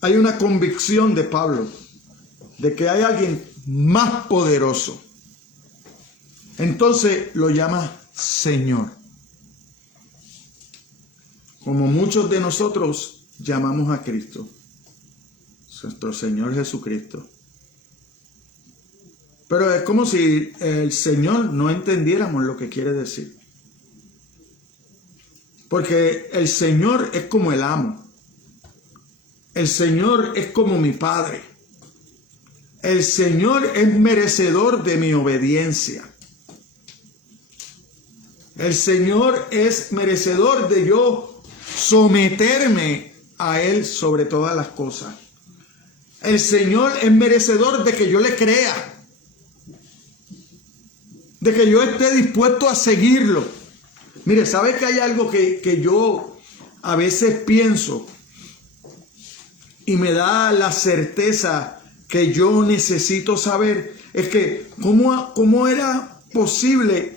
Hay una convicción de Pablo de que hay alguien más poderoso. Entonces lo llama Señor. Como muchos de nosotros llamamos a Cristo, nuestro Señor Jesucristo. Pero es como si el Señor no entendiéramos lo que quiere decir. Porque el Señor es como el amo. El Señor es como mi Padre. El Señor es merecedor de mi obediencia. El Señor es merecedor de yo someterme a Él sobre todas las cosas. El Señor es merecedor de que yo le crea. De que yo esté dispuesto a seguirlo. Mire, ¿sabe que hay algo que yo a veces pienso? Y me da la certeza que yo necesito saber. Es que cómo era posible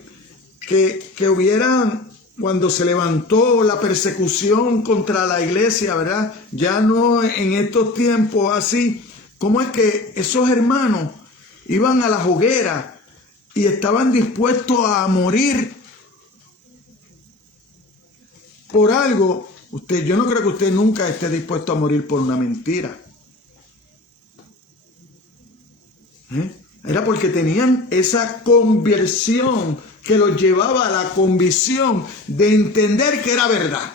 que hubieran, cuando se levantó la persecución contra la iglesia, ¿verdad? Ya no en estos tiempos así. ¿Cómo es que esos hermanos iban a la hoguera y estaban dispuestos a morir por algo? Yo no creo que usted nunca esté dispuesto a morir por una mentira. Era porque tenían esa conversión que los llevaba a la convicción de entender que era verdad.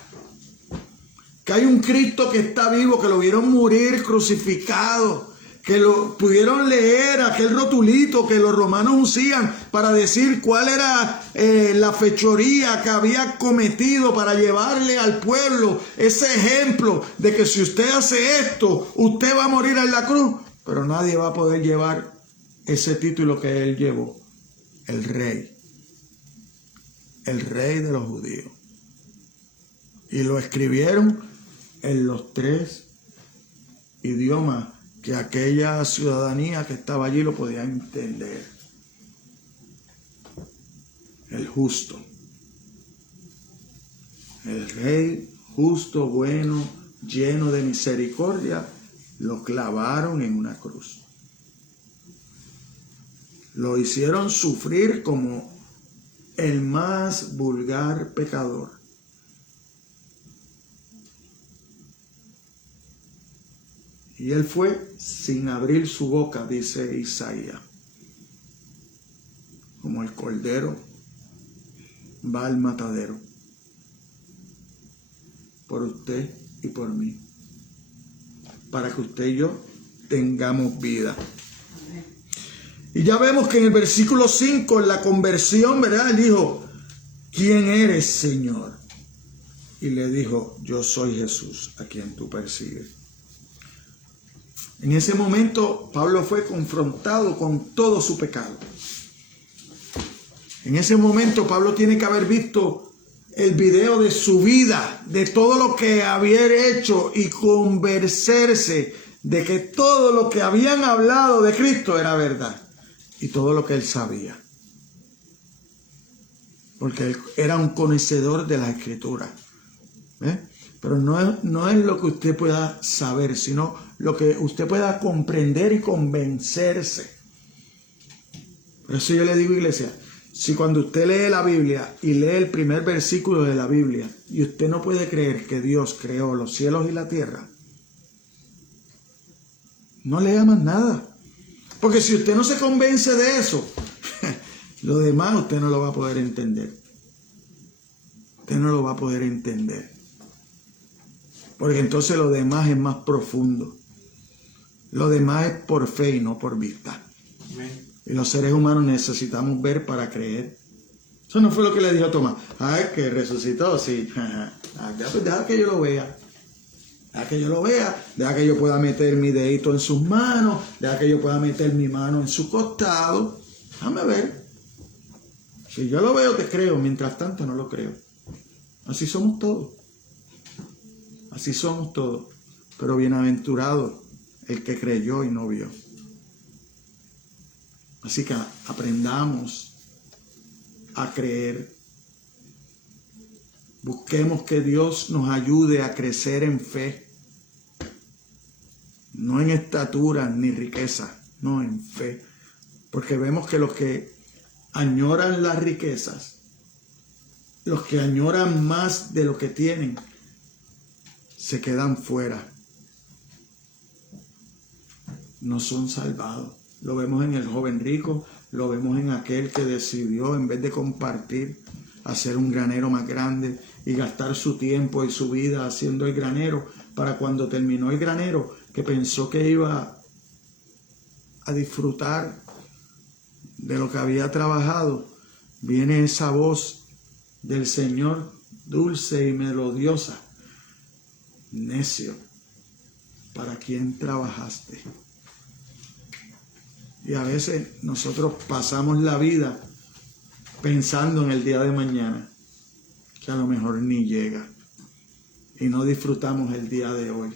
Que hay un Cristo que está vivo, que lo vieron morir crucificado, que lo pudieron leer aquel rotulito que los romanos usían para decir cuál era la fechoría que había cometido para llevarle al pueblo ese ejemplo de que si usted hace esto, usted va a morir en la cruz. Pero nadie va a poder llevar ese título que él llevó, el rey de los judíos. Y lo escribieron en los 3 idiomas que aquella ciudadanía que estaba allí lo podía entender. El justo. El rey justo, bueno, lleno de misericordia, lo clavaron en una cruz. Lo hicieron sufrir como el más vulgar pecador. Y él fue sin abrir su boca, dice Isaías. Como el cordero va al matadero. Por usted y por mí. Para que usted y yo tengamos vida. Y ya vemos que en el versículo 5, en la conversión, ¿verdad? Él dijo, ¿quién eres, Señor? Y le dijo, yo soy Jesús, a quien tú persigues. En ese momento, Pablo fue confrontado con todo su pecado. En ese momento, Pablo tiene que haber visto el video de su vida, de todo lo que había hecho y convencerse de que todo lo que habían hablado de Cristo era verdad. Y todo lo que él sabía. Porque él era un conocedor de la Escritura. Pero no es lo que usted pueda saber, sino lo que usted pueda comprender y convencerse. Por eso yo le digo, iglesia, si cuando usted lee la Biblia y lee el primer versículo de la Biblia y usted no puede creer que Dios creó los cielos y la tierra, no lea más nada. Porque si usted no se convence de eso, lo demás usted no lo va a poder entender. Usted no lo va a poder entender. Porque entonces lo demás es más profundo. Lo demás es por fe y no por vista. Y los seres humanos necesitamos ver para creer. Eso no fue lo que le dijo Tomás. Ay, que resucitó, sí. Pues deja que yo lo vea. Deja que yo lo vea, deja que yo pueda meter mi dedito en sus manos, deja que yo pueda meter mi mano en su costado. Déjame ver. Si yo lo veo, te creo. Mientras tanto, no lo creo. Así somos todos. Así somos todos. Pero bienaventurado el que creyó y no vio. Así que aprendamos a creer. Busquemos que Dios nos ayude a crecer en fe. No en estatura ni riqueza, no en fe. Porque vemos que los que añoran las riquezas, los que añoran más de lo que tienen, se quedan fuera. No son salvados. Lo vemos en el joven rico, lo vemos en aquel que decidió, en vez de compartir, hacer un granero más grande y gastar su tiempo y su vida haciendo el granero, para cuando terminó el granero, que pensó que iba a disfrutar de lo que había trabajado, viene esa voz del Señor dulce y melodiosa. Necio, ¿para quién trabajaste? Y a veces nosotros pasamos la vida pensando en el día de mañana, que a lo mejor ni llega, y no disfrutamos el día de hoy.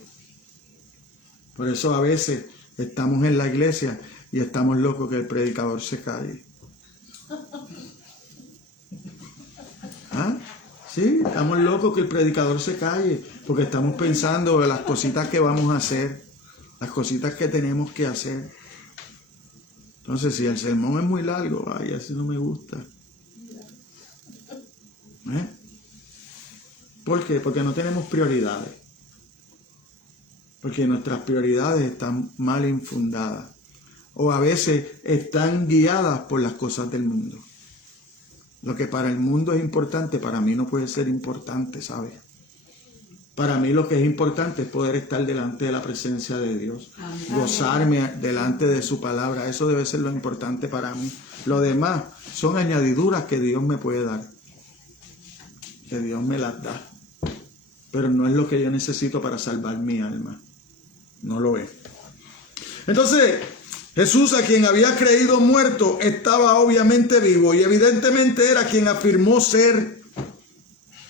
Por eso a veces estamos en la iglesia y estamos locos que el predicador se calle. ¿Ah? Sí, estamos locos que el predicador se calle, porque estamos pensando en las cositas que vamos a hacer, las cositas que tenemos que hacer. Entonces, si el sermón es muy largo, ay, así no me gusta. ¿Por qué? Porque no tenemos prioridades. Porque nuestras prioridades están mal infundadas. o a veces están guiadas por las cosas del mundo. Lo que para el mundo es importante, para mí no puede ser importante, ¿sabes? Para mí lo que es importante es poder estar delante de la presencia de Dios, gozarme delante de su palabra. Eso debe ser lo importante para mí. Lo demás son añadiduras que Dios me puede dar, que Dios me las da. Pero no es lo que yo necesito para salvar mi alma. No lo es. Entonces, Jesús, a quien había creído muerto, estaba obviamente vivo y evidentemente era quien afirmó ser.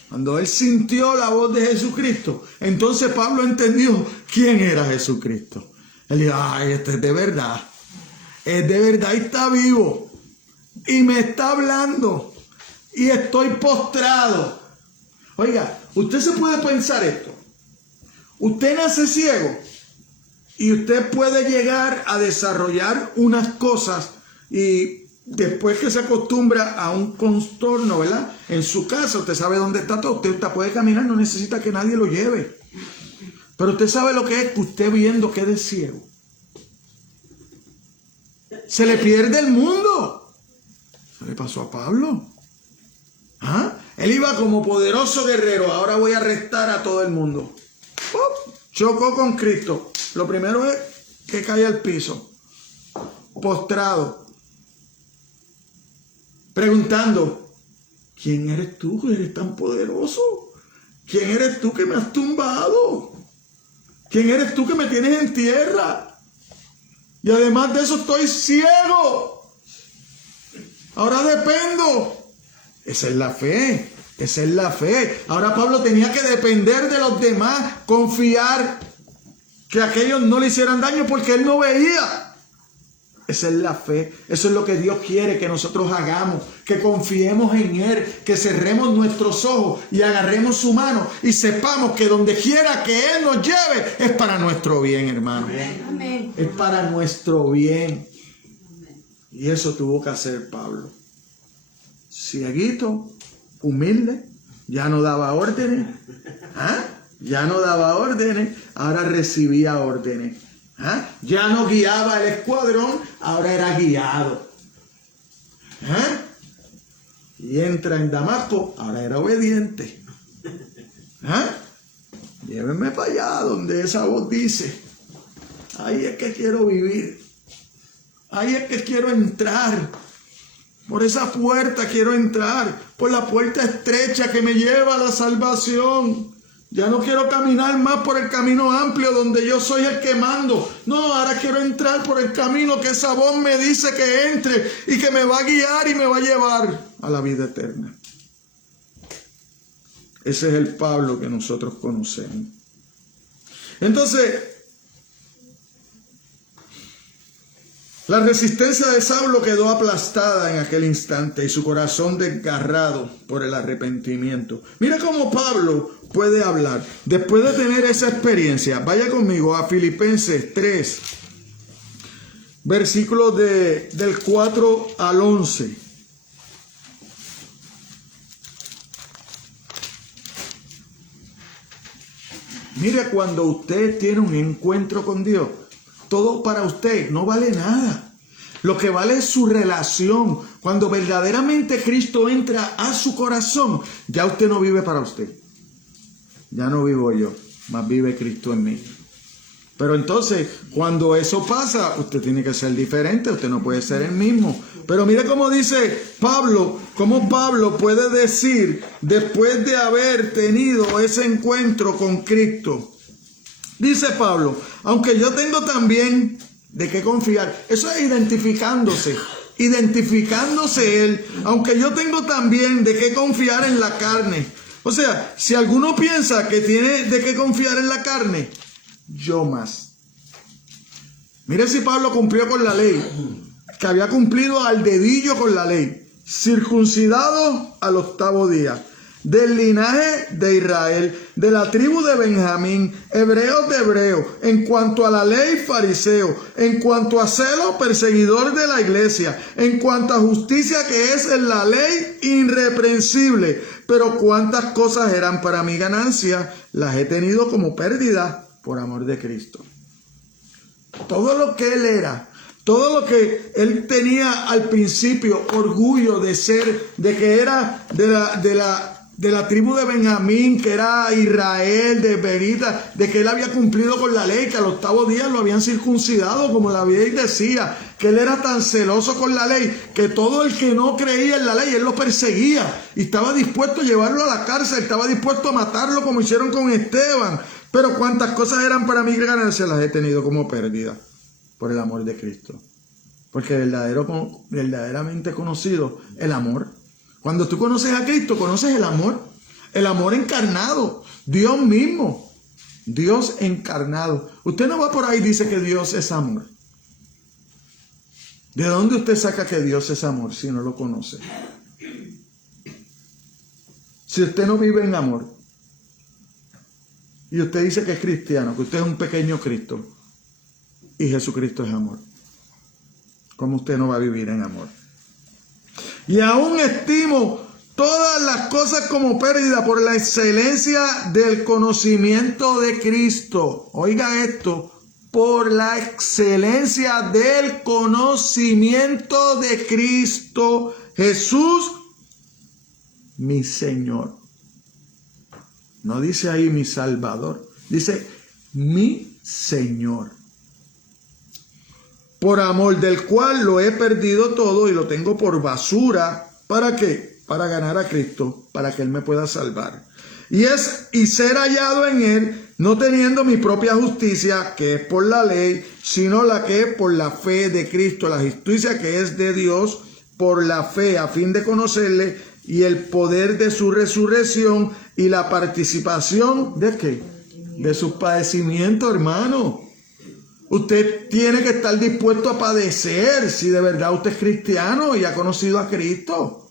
Cuando él sintió la voz de Jesucristo, entonces Pablo entendió quién era Jesucristo. Él dijo, ay, este es de verdad y está vivo y me está hablando y estoy postrado. Oiga, usted se puede pensar esto. Usted nace ciego y usted puede llegar a desarrollar unas cosas y después que se acostumbra a un contorno, ¿verdad? En su casa, usted sabe dónde está todo. Usted puede caminar, no necesita que nadie lo lleve. Pero usted sabe lo que es que usted viendo quede ciego. Se le pierde el mundo. ¿Qué le pasó a Pablo? ¿Ah? Él iba como poderoso guerrero. Ahora voy a arrestar a todo el mundo. ¡Pum! Chocó con Cristo. Lo primero es que cae al piso, postrado, preguntando, ¿quién eres tú que eres tan poderoso? ¿Quién eres tú que me has tumbado? ¿Quién eres tú que me tienes en tierra? Y además de eso estoy ciego. Ahora dependo. Esa es la fe. Esa es la fe. Ahora Pablo tenía que depender de los demás, confiar que aquellos no le hicieran daño porque él no veía. Esa es la fe. Eso es lo que Dios quiere que nosotros hagamos, que confiemos en Él, que cerremos nuestros ojos y agarremos su mano y sepamos que donde quiera que Él nos lleve es para nuestro bien, hermano. Amén. Es para nuestro bien. Y eso tuvo que hacer Pablo. Cieguito, humilde, ya no daba órdenes. ¿Ah? Ya no daba órdenes, ahora recibía órdenes. ¿Ah? Ya no guiaba el escuadrón, ahora era guiado. ¿Ah? Y entra en Damasco, ahora era obediente. ¿Ah? Llévenme para allá donde esa voz dice, ahí es que quiero vivir, ahí es que quiero entrar, por esa puerta quiero entrar, por la puerta estrecha que me lleva a la salvación. Ya no quiero caminar más por el camino amplio donde yo soy el que mando. No, ahora quiero entrar por el camino que esa voz me dice que entre y que me va a guiar y me va a llevar a la vida eterna. Ese es el Pablo que nosotros conocemos. Entonces, la resistencia de Saulo quedó aplastada en aquel instante y su corazón desgarrado por el arrepentimiento. Mira cómo Pablo puede hablar después de tener esa experiencia. Vaya conmigo a Filipenses 3, versículos del 4 al 11. Mire, cuando usted tiene un encuentro con Dios, todo para usted no vale nada. Lo que vale es su relación. Cuando verdaderamente Cristo entra a su corazón, ya usted no vive para usted. Ya no vivo yo, más vive Cristo en mí. Pero entonces, cuando eso pasa, usted tiene que ser diferente, usted no puede ser el mismo. Pero mire cómo dice Pablo, cómo Pablo puede decir, después de haber tenido ese encuentro con Cristo, dice Pablo, aunque yo tengo también de qué confiar. Eso es identificándose él. Aunque yo tengo también de qué confiar en la carne. O sea, si alguno piensa que tiene de qué confiar en la carne, yo más. Mire si Pablo cumplió con la ley, que había cumplido al dedillo con la ley. Circuncidado al 8º día, del linaje de Israel, de la tribu de Benjamín, hebreos de hebreos, en cuanto a la ley fariseo, en cuanto a celo perseguidor de la iglesia, en cuanto a justicia que es en la ley irreprensible. Pero cuántas cosas eran para mi ganancia, las he tenido como pérdida por amor de Cristo. Todo lo que él era, todo lo que él tenía al principio, orgullo de ser, de que era de la tribu de Benjamín, que era Israel, de Berita, de que él había cumplido con la ley, que al 8º día lo habían circuncidado, como la ley decía, que él era tan celoso con la ley, que todo el que no creía en la ley, él lo perseguía, y estaba dispuesto a llevarlo a la cárcel, estaba dispuesto a matarlo como hicieron con Esteban. Pero cuántas cosas eran para mí ganancias, las he tenido como pérdida por el amor de Cristo. Porque verdaderamente conocido el amor. Cuando tú conoces a Cristo, conoces el amor encarnado, Dios mismo, Dios encarnado. Usted no va por ahí y dice que Dios es amor. ¿De dónde usted saca que Dios es amor si no lo conoce? Si usted no vive en amor y usted dice que es cristiano, que usted es un pequeño Cristo y Jesucristo es amor, ¿cómo usted no va a vivir en amor? Y aún estimo todas las cosas como pérdida por la excelencia del conocimiento de Cristo. Oiga esto, por la excelencia del conocimiento de Cristo Jesús, mi Señor. No dice ahí mi Salvador, dice mi Señor. Por amor del cual lo he perdido todo y lo tengo por basura. ¿Para qué? Para ganar a Cristo, para que Él me pueda salvar. Y ser hallado en Él, no teniendo mi propia justicia, que es por la ley, sino la que es por la fe de Cristo, la justicia que es de Dios por la fe, a fin de conocerle y el poder de su resurrección y la participación ¿de qué? De sus padecimientos, hermano. Usted tiene que estar dispuesto a padecer si de verdad usted es cristiano y ha conocido a Cristo.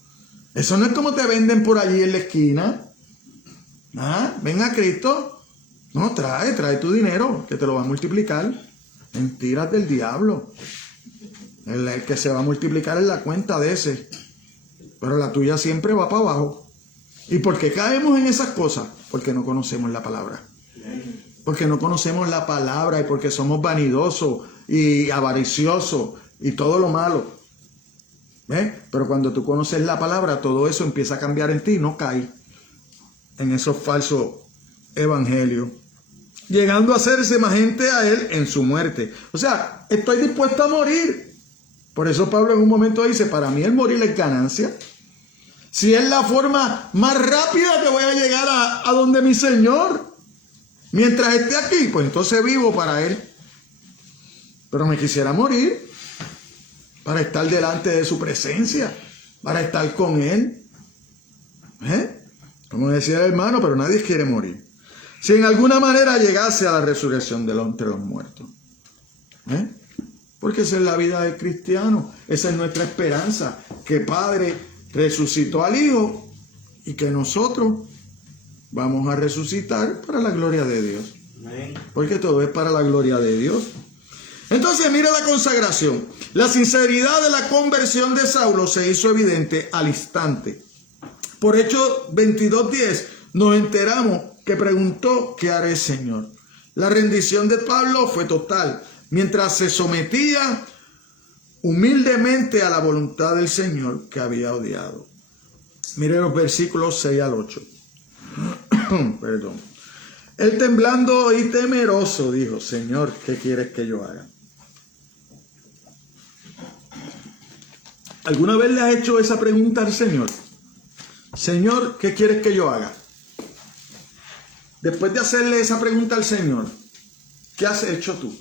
Eso no es como te venden por allí en la esquina. ¿Ah? Ven a Cristo. No, trae tu dinero, que te lo va a multiplicar. Mentiras del diablo. El que se va a multiplicar es la cuenta de ese. Pero la tuya siempre va para abajo. ¿Y por qué caemos en esas cosas? Porque no conocemos la palabra. Porque no conocemos la palabra y porque somos vanidosos y avariciosos y todo lo malo. ¿Ves? Pero cuando tú conoces la palabra, todo eso empieza a cambiar en ti y no caes en esos falsos evangelios. Llegando a ser semejante a Él en su muerte. O sea, estoy dispuesto a morir. Por eso Pablo en un momento dice, para mí el morir es ganancia. Si es la forma más rápida que voy a llegar a donde mi Señor. Mientras esté aquí, pues entonces vivo para Él. Pero me quisiera morir para estar delante de su presencia, para estar con Él. Como decía el hermano, pero nadie quiere morir. Si en alguna manera llegase a la resurrección de entre los muertos. Porque esa es la vida del cristiano. Esa es nuestra esperanza. Que Padre resucitó al Hijo y que nosotros vamos a resucitar para la gloria de Dios. Porque todo es para la gloria de Dios. Entonces mira la consagración. La sinceridad de la conversión de Saulo se hizo evidente al instante. Por Hechos 22:10 nos enteramos que preguntó: ¿qué haré, Señor? La rendición de Pablo fue total, mientras se sometía humildemente a la voluntad del Señor que había odiado. Mire los versículos 6 al 8. Perdón. Él temblando y temeroso dijo: Señor, ¿qué quieres que yo haga? ¿Alguna vez le has hecho esa pregunta al Señor? Señor, ¿qué quieres que yo haga? Después de hacerle esa pregunta al Señor, ¿qué has hecho tú?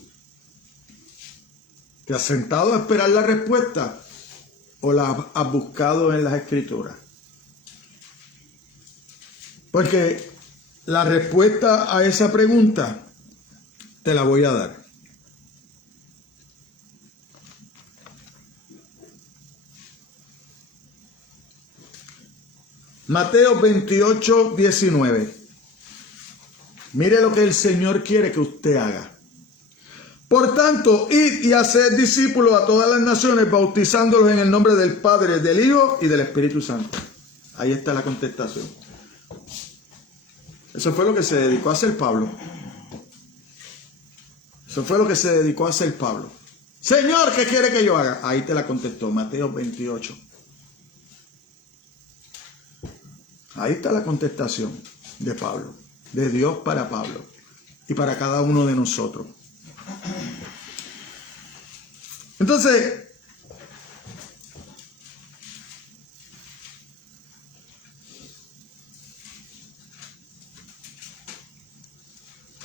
¿Te has sentado a esperar la respuesta o la has buscado en las Escrituras? Porque la respuesta a esa pregunta te la voy a dar. Mateo 28:19. Mire lo que el Señor quiere que usted haga. Por tanto, id y haced discípulos a todas las naciones, bautizándolos en el nombre del Padre, del Hijo y del Espíritu Santo. Ahí está la contestación. Eso fue lo que se dedicó a hacer Pablo. Eso fue lo que se dedicó a hacer Pablo. Señor, ¿qué quiere que yo haga? Ahí te la contestó, Mateo 28. Ahí está la contestación de Pablo, de Dios para Pablo y para cada uno de nosotros. Entonces,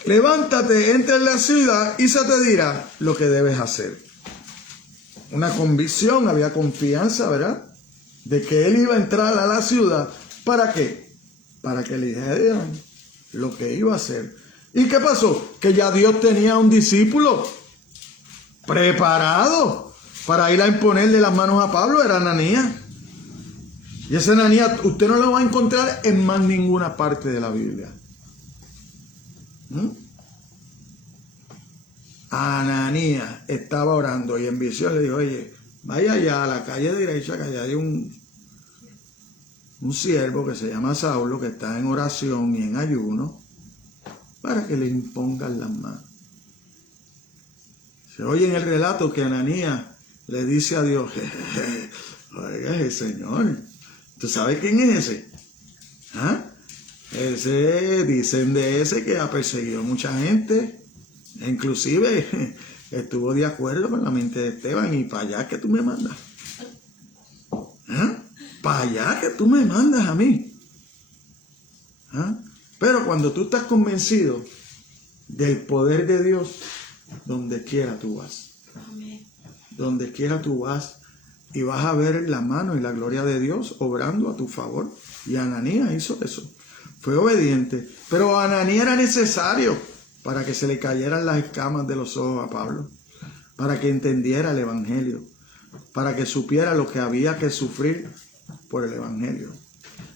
levántate, entra en la ciudad y se te dirá lo que debes hacer. Una convicción, había confianza, ¿verdad? De que él iba a entrar a la ciudad. ¿Para qué? Para que le dijeran lo que iba a hacer. ¿Y qué pasó? Que ya Dios tenía un discípulo preparado para ir a imponerle las manos a Pablo, era Ananías. Y ese Ananías usted no lo va a encontrar en más ninguna parte de la Biblia. Ananías estaba orando y en visión le dijo, oye, vaya allá a la calle derecha, que allá hay un siervo que se llama Saulo, que está en oración y en ayuno, para que le impongan las manos. Se oye en el relato que Ananías le dice a Dios, oiga, ese Señor, ¿tú sabes quién es ese? ¿Ah? Ese, dicen de ese que ha perseguido a mucha gente, inclusive estuvo de acuerdo con la mente de Esteban, y para allá que tú me mandas. ¿Ah? Para allá que tú me mandas a mí. ¿Ah? Pero cuando tú estás convencido del poder de Dios, donde quiera tú vas. Amén. Donde quiera tú vas y vas a ver la mano y la gloria de Dios obrando a tu favor. Y Ananías hizo eso. Fue obediente. Pero Ananías era necesario para que se le cayeran las escamas de los ojos a Pablo. Para que entendiera el Evangelio. Para que supiera lo que había que sufrir por el Evangelio.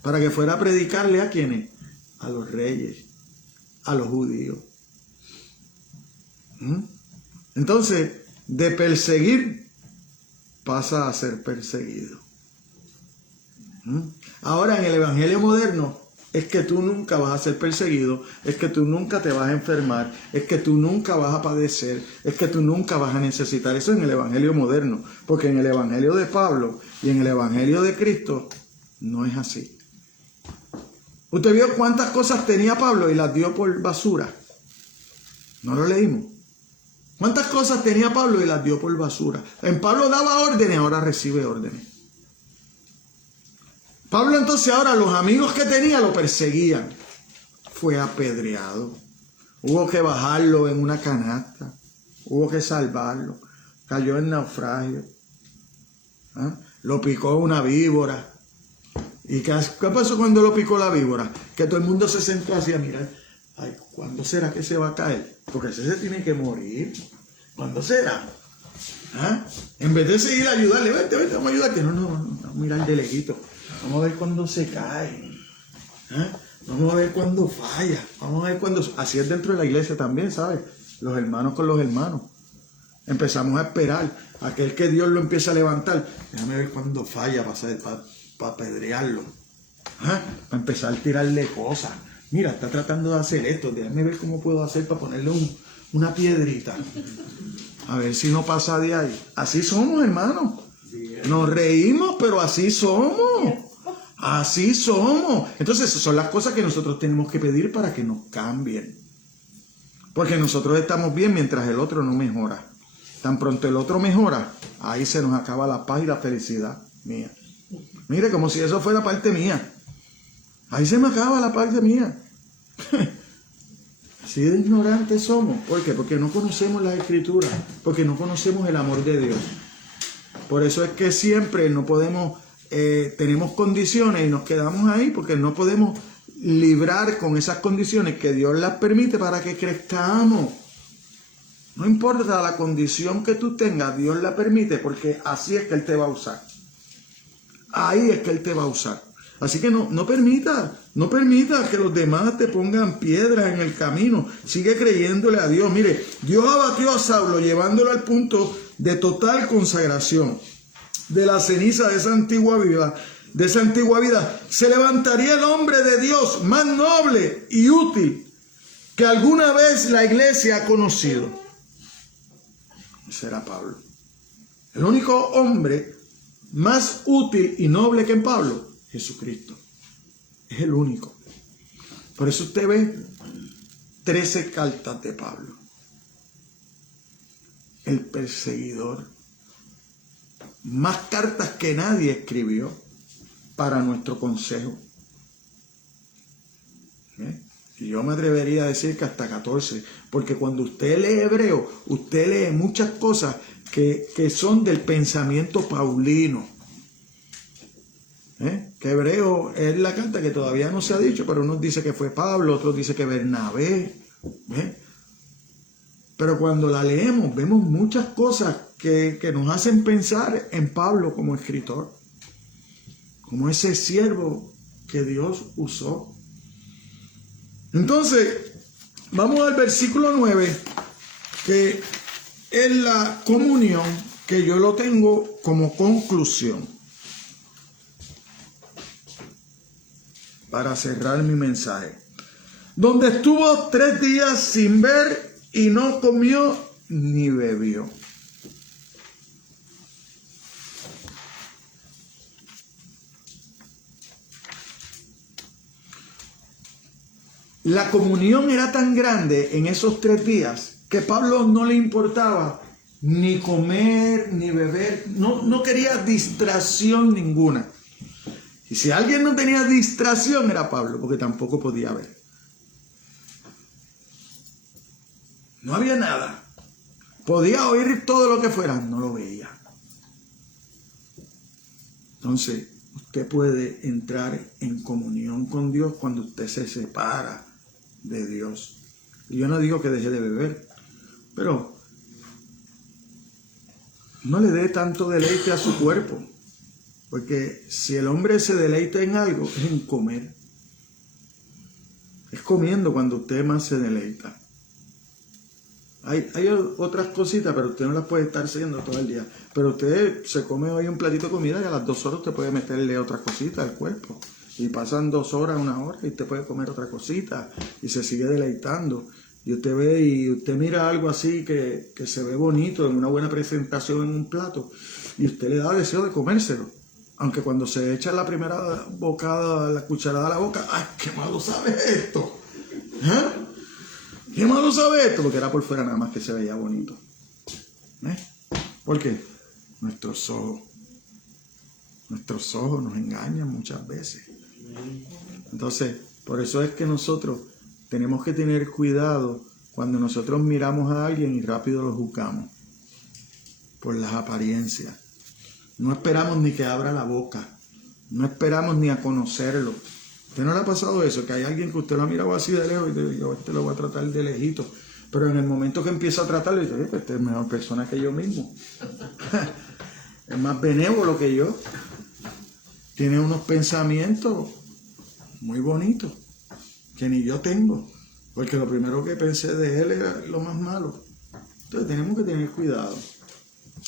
Para que fuera a predicarle a quienes, a los reyes, a los judíos. Entonces, de perseguir pasa a ser perseguido. Ahora en el Evangelio moderno es que tú nunca vas a ser perseguido, es que tú nunca te vas a enfermar, es que tú nunca vas a padecer, es que tú nunca vas a necesitar. Eso en el Evangelio moderno, porque en el Evangelio de Pablo y en el Evangelio de Cristo no es así. ¿Usted vio cuántas cosas tenía Pablo y las dio por basura? ¿No lo leímos? ¿Cuántas cosas tenía Pablo y las dio por basura? En Pablo daba órdenes, ahora recibe órdenes. Pablo entonces ahora los amigos que tenía lo perseguían. Fue apedreado. Hubo que bajarlo en una canasta. Hubo que salvarlo. Cayó en naufragio. ¿Ah? Lo picó una víbora. ¿Y qué pasó cuando lo picó la víbora? Que todo el mundo se sentó así a mirar. Ay, ¿cuándo será que se va a caer? Porque ese se tiene que morir. ¿Cuándo será? ¿Ah? En vez de seguir a ayudarle, vete, vamos a ayudarte. No, vamos a mirar de lejito. Vamos a ver cuándo se cae. ¿Ah? Vamos a ver cuándo falla. Vamos a ver cuándo... Así es dentro de la iglesia también, ¿sabes? Los hermanos con los hermanos. Empezamos a esperar. Aquel que Dios lo empieza a levantar. Déjame ver cuándo falla para apedrearlo. ¿Ah? Para empezar a tirarle cosas. Mira, está tratando de hacer esto. Déjame ver cómo puedo hacer para ponerle una piedrita. A ver si no pasa de ahí. Así somos, hermanos. Nos reímos, pero así somos. Así somos. Entonces, esas son las cosas que nosotros tenemos que pedir para que nos cambien. Porque nosotros estamos bien mientras el otro no mejora. Tan pronto el otro mejora, ahí se nos acaba la paz y la felicidad mía. Mire, como si eso fuera parte mía. Ahí se me acaba la parte mía. Así de ignorantes somos. ¿Por qué? Porque no conocemos las Escrituras. Porque no conocemos el amor de Dios. Por eso es que siempre no podemos, tenemos condiciones y nos quedamos ahí porque no podemos librar con esas condiciones que Dios las permite para que crezcamos. No importa la condición que tú tengas, Dios la permite porque así es que Él te va a usar. Ahí es que Él te va a usar. Así que no permita que los demás te pongan piedras en el camino. Sigue creyéndole a Dios. Mire, Dios abatió a Saulo llevándolo al punto de total consagración. De la ceniza de esa antigua vida, se levantaría el hombre de Dios más noble y útil que alguna vez la iglesia ha conocido. Ese era Pablo. El único hombre más útil y noble que Pablo, Jesucristo. Es el único. Por eso usted ve 13 cartas de Pablo. El perseguidor. Más cartas que nadie escribió para nuestro consejo. Y yo me atrevería a decir que hasta 14, porque cuando usted lee Hebreo, usted lee muchas cosas que son del pensamiento paulino. Que Hebreo es la carta que todavía no se ha dicho, pero unos dicen que fue Pablo, otros dicen que Bernabé. Pero cuando la leemos, vemos muchas cosas que nos hacen pensar en Pablo como escritor, como ese siervo que Dios usó. Entonces, vamos al versículo 9, que es la comunión, que yo lo tengo como conclusión para cerrar mi mensaje. Donde estuvo 3 días sin ver y no comió ni bebió. La comunión era tan grande en esos 3 días que Pablo no le importaba ni comer ni beber. No quería distracción ninguna. Y si alguien no tenía distracción era Pablo, porque tampoco podía ver. No había nada. Podía oír todo lo que fuera, no lo veía. Entonces, usted puede entrar en comunión con Dios cuando usted se separa de Dios. Y yo no digo que deje de beber, pero no le dé tanto deleite a su cuerpo. Porque si el hombre se deleita en algo, es en comer. Es comiendo cuando usted más se deleita. Hay otras cositas, pero usted no las puede estar haciendo todo el día. Pero usted se come hoy un platito de comida y a las 2 horas usted puede meterle otras cositas al cuerpo. Y pasan 2 horas, 1 hora y usted puede comer otra cosita y se sigue deleitando. Y usted ve y usted mira algo así que se ve bonito, en una buena presentación en un plato, y usted le da deseo de comérselo. Aunque cuando se echa la primera bocada, la cucharada a la boca, ¡ay, qué malo sabe esto! ¿Eh? ¿Qué malo sabe esto? Porque era por fuera nada más que se veía bonito. ¿Por qué? Nuestros ojos nos engañan muchas veces. Entonces, por eso es que nosotros tenemos que tener cuidado cuando nosotros miramos a alguien y rápido lo juzgamos por las apariencias. No esperamos ni que abra la boca. No esperamos ni a conocerlo. ¿Usted no le ha pasado eso? Que hay alguien que usted lo ha mirado así de lejos y yo lo voy a tratar de lejito. Pero en el momento que empieza a tratarlo, dice, pues este es mejor persona que yo mismo. Es más benévolo que yo. Tiene unos pensamientos muy bonitos que ni yo tengo. Porque lo primero que pensé de él era lo más malo. Entonces tenemos que tener cuidado,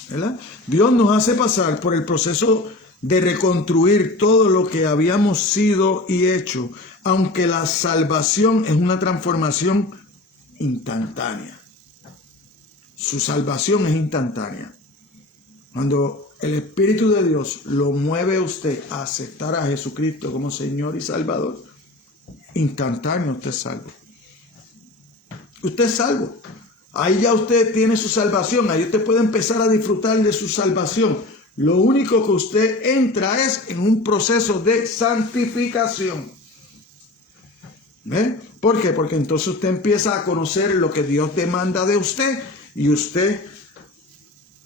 ¿verdad? Dios nos hace pasar por el proceso de reconstruir todo lo que habíamos sido y hecho, aunque la salvación es una transformación instantánea. Su salvación es instantánea. Cuando el Espíritu de Dios lo mueve a usted a aceptar a Jesucristo como Señor y Salvador, instantáneo usted es salvo. Usted es salvo. Ahí ya usted tiene su salvación. Ahí usted puede empezar a disfrutar de su salvación. Lo único que usted entra es en un proceso de santificación. ¿Ve? ¿Por qué? Porque entonces usted empieza a conocer lo que Dios demanda de usted y usted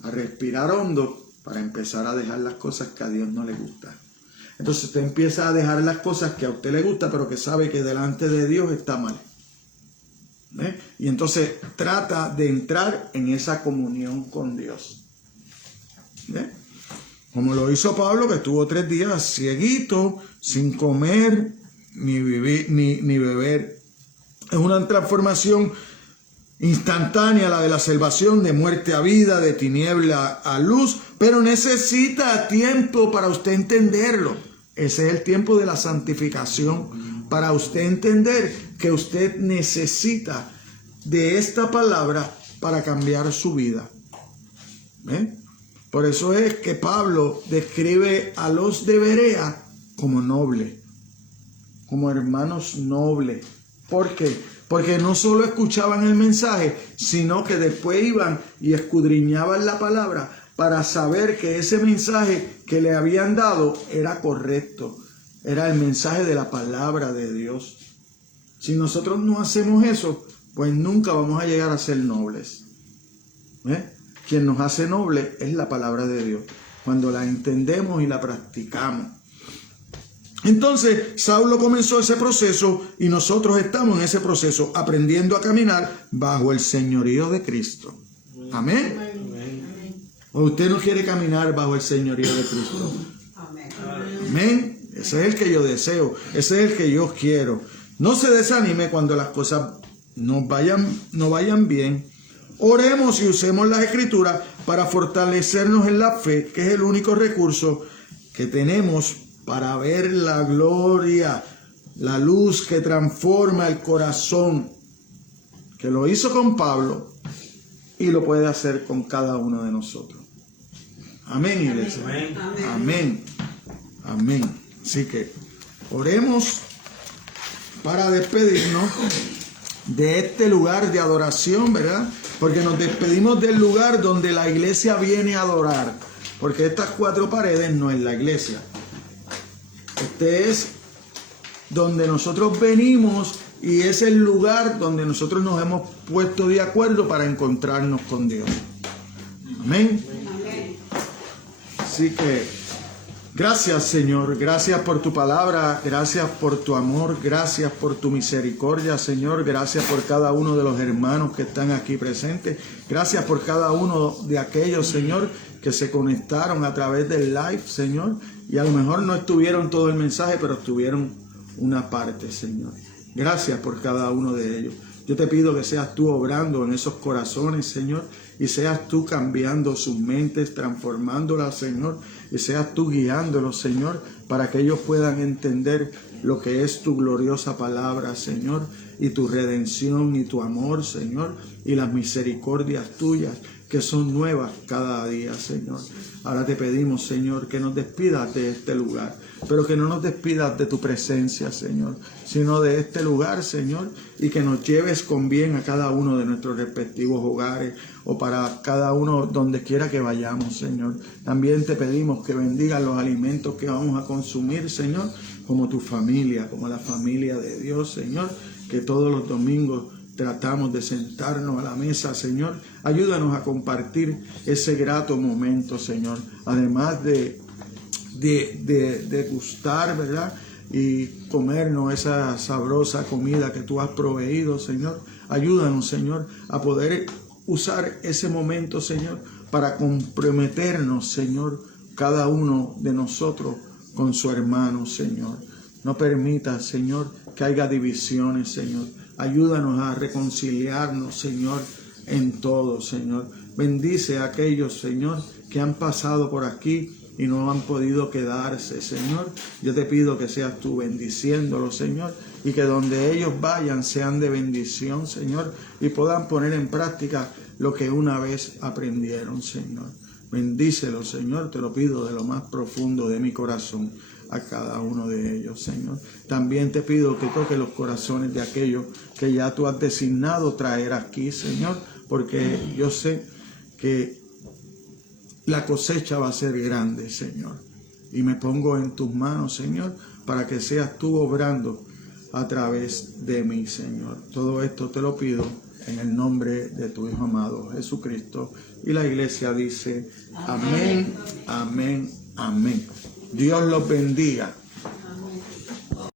a respirar hondo para empezar a dejar las cosas que a Dios no le gustan. Entonces usted empieza a dejar las cosas que a usted le gustan, pero que sabe que delante de Dios está mal. ¿Ve? Y entonces trata de entrar en esa comunión con Dios. ¿Ve? Como lo hizo Pablo, que estuvo 3 días cieguito, sin comer ni beber. Es una transformación instantánea la de la salvación, de muerte a vida, de tiniebla a luz, pero necesita tiempo para usted entenderlo. Ese es el tiempo de la santificación, para usted entender que usted necesita de esta palabra para cambiar su vida. ¿Eh? Por eso es que Pablo describe a los de Berea como nobles, como hermanos nobles. ¿Por qué? Porque no solo escuchaban el mensaje, sino que después iban y escudriñaban la palabra para saber que ese mensaje que le habían dado era correcto. Era el mensaje de la palabra de Dios. Si nosotros no hacemos eso, pues nunca vamos a llegar a ser nobles. Quien nos hace nobles es la palabra de Dios, cuando la entendemos y la practicamos. Entonces, Saulo comenzó ese proceso y nosotros estamos en ese proceso, aprendiendo a caminar bajo el señorío de Cristo. Amén. ¿O usted no quiere caminar bajo el señorío de Cristo? Amén. Ese es el que yo deseo, ese es el que yo quiero. No se desanime cuando las cosas no vayan bien. Oremos y usemos las Escrituras para fortalecernos en la fe, que es el único recurso que tenemos para ver la gloria, la luz que transforma el corazón, que lo hizo con Pablo y lo puede hacer con cada uno de nosotros. Amén, iglesia. Amén. Amén. Amén. Así que oremos para despedirnos de este lugar de adoración, ¿verdad? Porque nos despedimos del lugar donde la iglesia viene a adorar. Porque estas 4 paredes no es la iglesia. Este es donde nosotros venimos y es el lugar donde nosotros nos hemos puesto de acuerdo para encontrarnos con Dios. Amén. Así que gracias, Señor, gracias por tu palabra, gracias por tu amor, gracias por tu misericordia, Señor, gracias por cada uno de los hermanos que están aquí presentes, gracias por cada uno de aquellos, Señor, que se conectaron a través del live, Señor, y a lo mejor no estuvieron todo el mensaje, pero estuvieron una parte, Señor. Gracias por cada uno de ellos. Yo te pido que seas tú obrando en esos corazones, Señor, y seas tú cambiando sus mentes, transformándolas, Señor, y seas tú guiándolos, Señor, para que ellos puedan entender lo que es tu gloriosa palabra, Señor, y tu redención y tu amor, Señor, y las misericordias tuyas que son nuevas cada día, Señor. Ahora te pedimos, Señor, que nos despidas de este lugar, pero que no nos despidas de tu presencia, Señor, sino de este lugar, Señor, y que nos lleves con bien a cada uno de nuestros respectivos hogares o para cada uno donde quiera que vayamos, Señor. También te pedimos que bendigas los alimentos que vamos a consumir, Señor, como tu familia, como la familia de Dios, Señor, que todos los domingos tratamos de sentarnos a la mesa, Señor. Ayúdanos a compartir ese grato momento, Señor. Además de gustar, ¿verdad? Y comernos esa sabrosa comida que tú has proveído, Señor. Ayúdanos, Señor, a poder usar ese momento, Señor, para comprometernos, Señor, cada uno de nosotros con su hermano, Señor. No permitas, Señor, que haya divisiones, Señor. Ayúdanos a reconciliarnos, Señor, en todo, Señor. Bendice a aquellos, Señor, que han pasado por aquí y no han podido quedarse, Señor. Yo te pido que seas tú bendiciéndolos, Señor, y que donde ellos vayan sean de bendición, Señor, y puedan poner en práctica lo que una vez aprendieron, Señor. Bendícelos, Señor, te lo pido de lo más profundo de mi corazón a cada uno de ellos, Señor. También te pido que toques los corazones de aquellos que ya tú has designado traer aquí, Señor, porque yo sé que la cosecha va a ser grande, Señor. Y me pongo en tus manos, Señor, para que seas tú obrando a través de mí, Señor. Todo esto te lo pido en el nombre de tu Hijo amado, Jesucristo. Y la iglesia dice, amén, amén, amén. Dios los bendiga.